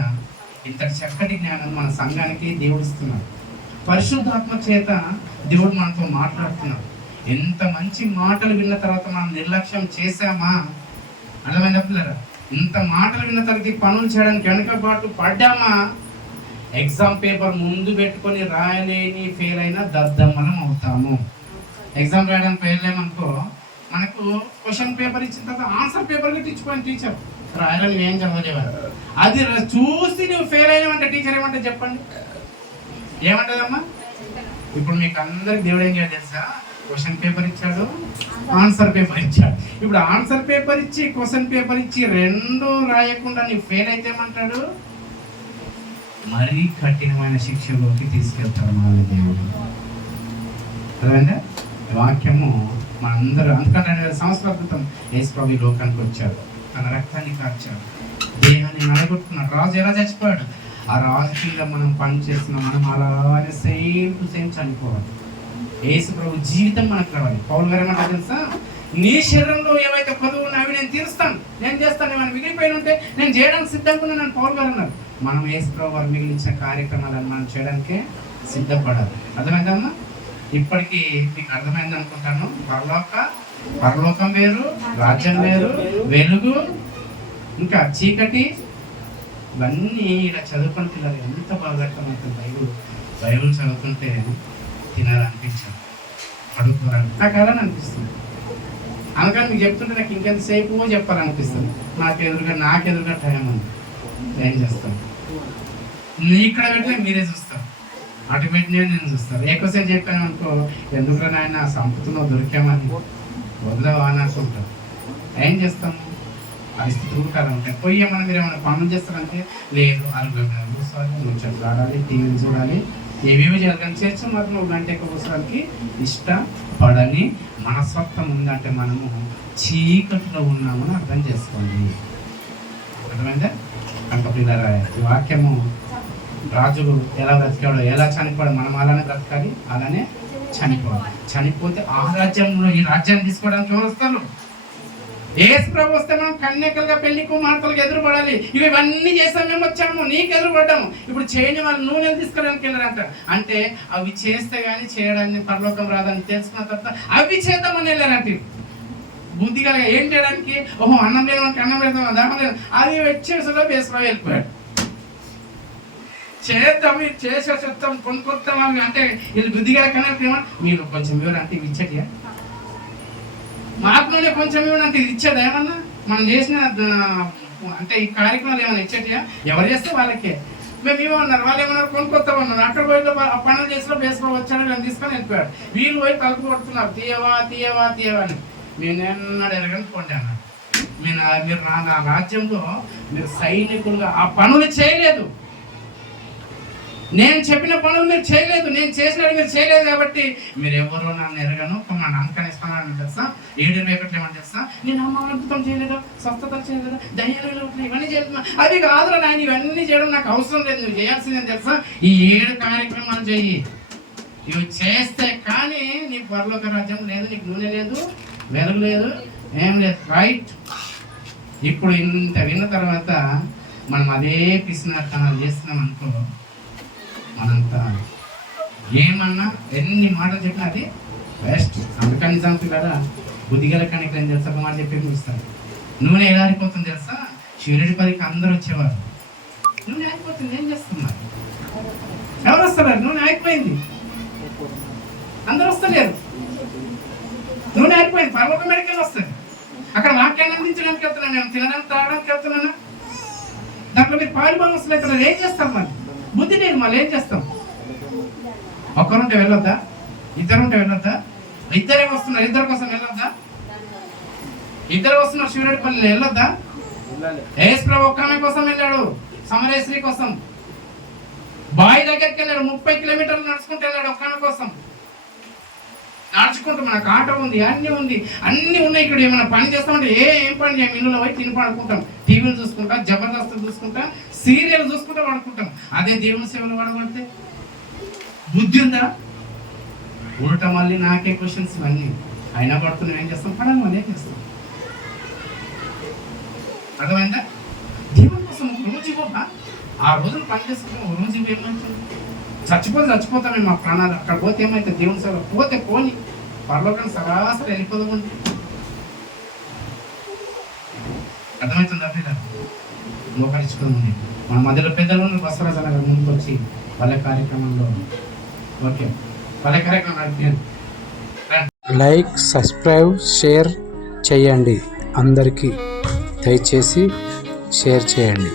ఇంతటి చక్కటి జ్ఞానం మన సంఘానికి దేవుడు ఇస్తున్నాడు. పరిశుద్ధాత్మ చేత దేవుడు మనతో మాట్లాడుతున్నాడు. ఎంత మంచి మాటలు విన్న తర్వాత మనం నిర్లక్ష్యం చేశామా? అర్థమైందా పిల్లరా? ఇంత మాటలు విన్న తర్వాత ఈ పనులు చేయడానికి వెనుకబాటు పడ్డామా? ఎగ్జామ్ పేపర్ ముందు పెట్టుకొని రాయలేని ఫెయిల్ అయినా దద్దమ్మలం అవుతాము. ఎగ్జామ్ రాయడానికి ఫెయిల్ అయ్యామనుకో, మనకు క్వశ్చన్ పేపర్ ఇచ్చిన తర్వాత ఆన్సర్ పేపర్ ఇచ్చిపోయిన టీచర్ రాయాలని ఏం చదవలేవారు. అది చూసి నువ్వు ఫెయిల్ అయినావంటే టీచర్ ఏమంటే చెప్పండి, ఏమంటదమ్మా? ఇప్పుడు మీకు అందరికి దేవుడు ఏం చేయాలి తెలుసా? క్వశ్చన్ పేపర్ ఇచ్చాడు, ఆన్సర్ పేపర్ ఇచ్చాడు. ఇప్పుడు ఆన్సర్ పేపర్ ఇచ్చి క్వశ్చన్ పేపర్ ఇచ్చి 2 రాయకుండా నీవు ఫెయిల్ అయితే ఏమంటాడు? మరీ కఠినమైన శిక్షలోకి తీసుకెళ్తాడు మన దేవుడు. అర్థమైందా? వాక్యము మనందరూ అందుకంటే 2000 సంవత్సరాల క్రితం యేసుప్రభు లోకానికి వచ్చాడు, తన రక్తాన్ని కార్చాడు, దేహాన్ని నలగొట్టుకున్నాడు. రాజు ఎలా చచ్చిపోయాడు? ఆ రాజు కింద మనం పని చేస్తున్నాం, మనం అలానే సేమ్ టు సేమ్ చనిపోవాలి. యేసుప్రభు జీవితం మనకు రావాలి. పౌలు గారు ఏమంటారు తెలుసా? నీ శరీరంలో ఏవైతే కొదువు ఉన్నాయో అవి నేను తీరుస్తాను, నేను చేస్తాను. ఏమైనా మిగిలిపోయిన ఉంటే నేను చేయడానికి సిద్ధంగా ఉన్నాను పౌలు గారు అన్నారు. మనం యేసుప్రభు వారు మిగిలించిన కార్యక్రమాలను మనం చేయడానికే సిద్ధపడాలి. అర్థమైందమ్మా? ఇప్పటికీ మీకు అర్థమైంది అనుకుంటాను. పరలోకం వేరు, రాజ్యం వేరు, వెలుగు, ఇంకా చీకటి, ఇవన్నీ ఇలా చదువుకుని పిల్లలు ఎంత బాగా అర్థమవుతుంది. బైబుల్ చదువుతుంటే తినాలనిపించాలి, పడుకోవాలని నాకు అలా అనిపిస్తుంది. అందుకని మీకు చెప్తుంటే నాకు ఇంకెంతసేపు చెప్పాలనిపిస్తుంది. నాకు ఎదురుగా టైం ఉంది, ఏం చేస్తాను? ఇక్కడ పెట్టినా మీరే చూస్తారు, అటు పెట్టినా నేను చూస్తాను. ఎక్కువసేపు చెప్పాను అనుకో, ఎందుకు నాయన సంపత్తులో దొరికామని వదిలేవా అని అనుకుంటాం. ఏం చేస్తాము? పరిస్థితులు కూడా ఉంటాయి. పోయేమన్నా మీరు ఏమైనా పనులు చేస్తారంటే లేదు, అరుగుగా కూర్చోవాలి, ముచ్చట్లు ఆడాలి, టీవీలు చూడాలి, ఏవేవి చేయాలి. కానీ చర్చ మాత్రం 1 గంట ఎక్కువ కూర్చోడానికి ఇష్టపడని మనస్తత్వం ఉందంటే మనము చీకట్లో ఉన్నామని అర్థం చేసుకోండి. అర్థమైందా? కనుక పిల్లరా, ఈ వాక్యము రాజులు ఎలా బ్రతికాడో, ఎలా చనిపోయాడు, మనం అలానే బ్రతకాలి, అలానే చనిపోవాలి. చనిపోతే ఆ రాజ్యంలో ఈ రాజ్యాన్ని తీసుకోవడానికి ఎవరు వస్తారు? యేసుప్రభు వస్తే మనం కన్యకలుగా పెళ్లి కుమార్తెలకు ఎదురుపడాలి. ఇవన్నీ చేస్తాం, మేము వచ్చాము నీకు ఎదురుపడ్డాము. ఇప్పుడు చేయని వాళ్ళు నూనెలు తీసుకోవడానికి వెళ్ళారంట. అంటే అవి చేస్తే కానీ చేయడానికి పరలోకం రాదని తెలుసుకున్న తర్వాత అవి చేద్దామని వెళ్ళారంటే బుద్ధి కలిగా ఏం చేయడానికి? ఓహో, అన్నం లేదు మనకి, అన్నం పెడతాం, దాహం లేదు, అది వచ్చేసలో యేసుప్రభు వెళ్ళిపోయాడు. చేద్దాం, ఇది చేసే చెప్తాం, కొనుక్కొస్తాం అంటే ఇది బుద్ధిగా కన్నా మీరు కొంచెం ఇవ్వరంటే ఇవి ఇచ్చేటియా? మాటలోనే కొంచెం ఇవ్వడానికి ఇది ఇచ్చేదా? ఏమన్నా మనం చేసిన అంటే ఈ కార్యక్రమాలు ఏమైనా ఇచ్చేటియా? ఎవరు చేస్తే వాళ్ళకే. మేము ఏమన్నారు, వాళ్ళు ఏమన్నారు, కొనుక్కొస్తామన్నారు. అక్కడ పోయి పనులు చేసినా వేసుకొని వచ్చాడు, నేను తీసుకొని వెళ్ళిపోయాడు. వీళ్ళు పోయి తలుపు కొడుతున్నారు, తీయవా తీయవా తీయవా అని. నేను ఎన్నడూ ఎరగనుకోండి అన్నాడు. మీరు నా రాజ్యంలో మీరు సైనికులుగా ఆ పనులు చేయలేదు, నేను చెప్పిన పనులు మీరు చేయలేదు, నేను చేసినట్టు మీరు చేయలేదు, కాబట్టి మీరు ఎవరో నన్ను ఎరగను, మా నమ్మకాన్ని ఇస్తానని తెలుసా? 7:21 ఏమని తెలుసా? నేను అద్భుతం చేయలేదా, స్వస్థత చేయలేదా, ధైర్యాలు ఇవన్నీ చేస్తున్నా, అది కాదురా నాయన, ఇవన్నీ చేయడం నాకు అవసరం లేదు, నువ్వు చేయాల్సిందని తెలుసా? ఈ 7 కార్యక్రమాలు చెయ్యి. ఇవి చేస్తే కానీ నీ పరలోక రాజ్యం లేదు, నీకు నూనె లేదు, వెలుగు లేదు, ఏం లేదు. రైట్? ఇప్పుడు ఇంత విన్న తర్వాత మనం అదే పిసినార్థనాలు చేస్తున్నాం అనుకో, మనంతా ఏమన్నా ఎన్ని మాటలు చెప్పినా అది వేస్ట్. అందుకని నిజానికి కదా బుద్ధిగల కనుక ఏం తెలుసా? ఒక మాట చెప్పి ముగిస్తాను. నూనె ఎలారిపోతుంది తెలుసా? షిరిడి పరికి అందరూ వచ్చేవారు, నూనె అయిపోతుంది, ఏం చేస్తున్నారు? ఎవరు వస్తున్నారు? నూనె అయిపోయింది, అందరూ వస్తలేరు. నూనె అయిపోయింది, పర్వతం మెడికల్ వస్తుంది. అక్కడ వాక్యాన్ని అందించడానికి వెళ్తున్నాను, నేను తినడానికి తాగడానికి వెళ్తున్నాను. దాంట్లో మీరు పాలుభాగం వస్తలేదు, ఏం చేస్తాం? మరి బుద్ధి లేదు, మళ్ళీ ఏం చేస్తాం? ఒక్కరుంటే వెళ్ళొద్దా? ఇద్దరుంటే వెళ్ళొద్దా? ఇద్దరే వస్తున్నారు, ఇద్దరి కోసం వెళ్ళొద్దా? ఇద్దరు వస్తున్నారు, శివుడిపల్లి వెళ్ళొద్దా? యేసు ప్రభు ఒక్క ఆమె కోసం వెళ్ళాడు, సమరేశ్వరి కోసం. బావి దగ్గరికి వెళ్ళాడు, 30 కిలోమీటర్లు నడుచుకుంటూ వెళ్ళాడు ఒక్క ఆమె కోసం. నడుచుకుంటూ మనకు ఆటో ఉంది, అన్నీ ఉంది, అన్నీ ఉన్నాయి. ఇక్కడ ఏమైనా పని చేస్తామంటే ఏం పని చేయం, ఇల్లులో పోయి తిని పడుకుంటాం, టీవీలు చూసుకుంటాం, జబర్దస్త్ చూసుకుంటాం, సీరియల్ చూసుకుంటూ పడుకుంటాం. అదే దేవుని సేవలు పడబడితే బుద్ధి ఉందా? ఉల్టా మళ్ళీ నాకే క్వశ్చన్స్ ఇవన్నీ. అయినా పడుతున్నాం, ఏం చేస్తాం? పడాలి, మళ్ళీ ఏం చేస్తాం? అర్థమైందా? దేవుని కోసం ఒక రోజు ఇవ్వక, ఆ రోజులు పని చేసుకుంటాం, ఒక రోజు ఏమవుతుంది? చచ్చిపోతామే మా ప్రాణాలు. అక్కడ పోతే ఏమైతే? దేవుని సేవ పోతే పోని, పరలోకం సరాసరి వెళ్ళిపోదామండి. అర్థమవుతుందా పిల్లలు? మోకరించుకుంది. మన మధ్యలో పెద్దలు బసవరాజు గారు ముందుకు వచ్చి వాళ్ళ కార్యక్రమంలో వాళ్ళ కార్యక్రమం నడిపాను. లైక్, సబ్స్క్రైబ్, షేర్ చేయండి. అందరికీ దయచేసి షేర్ చేయండి.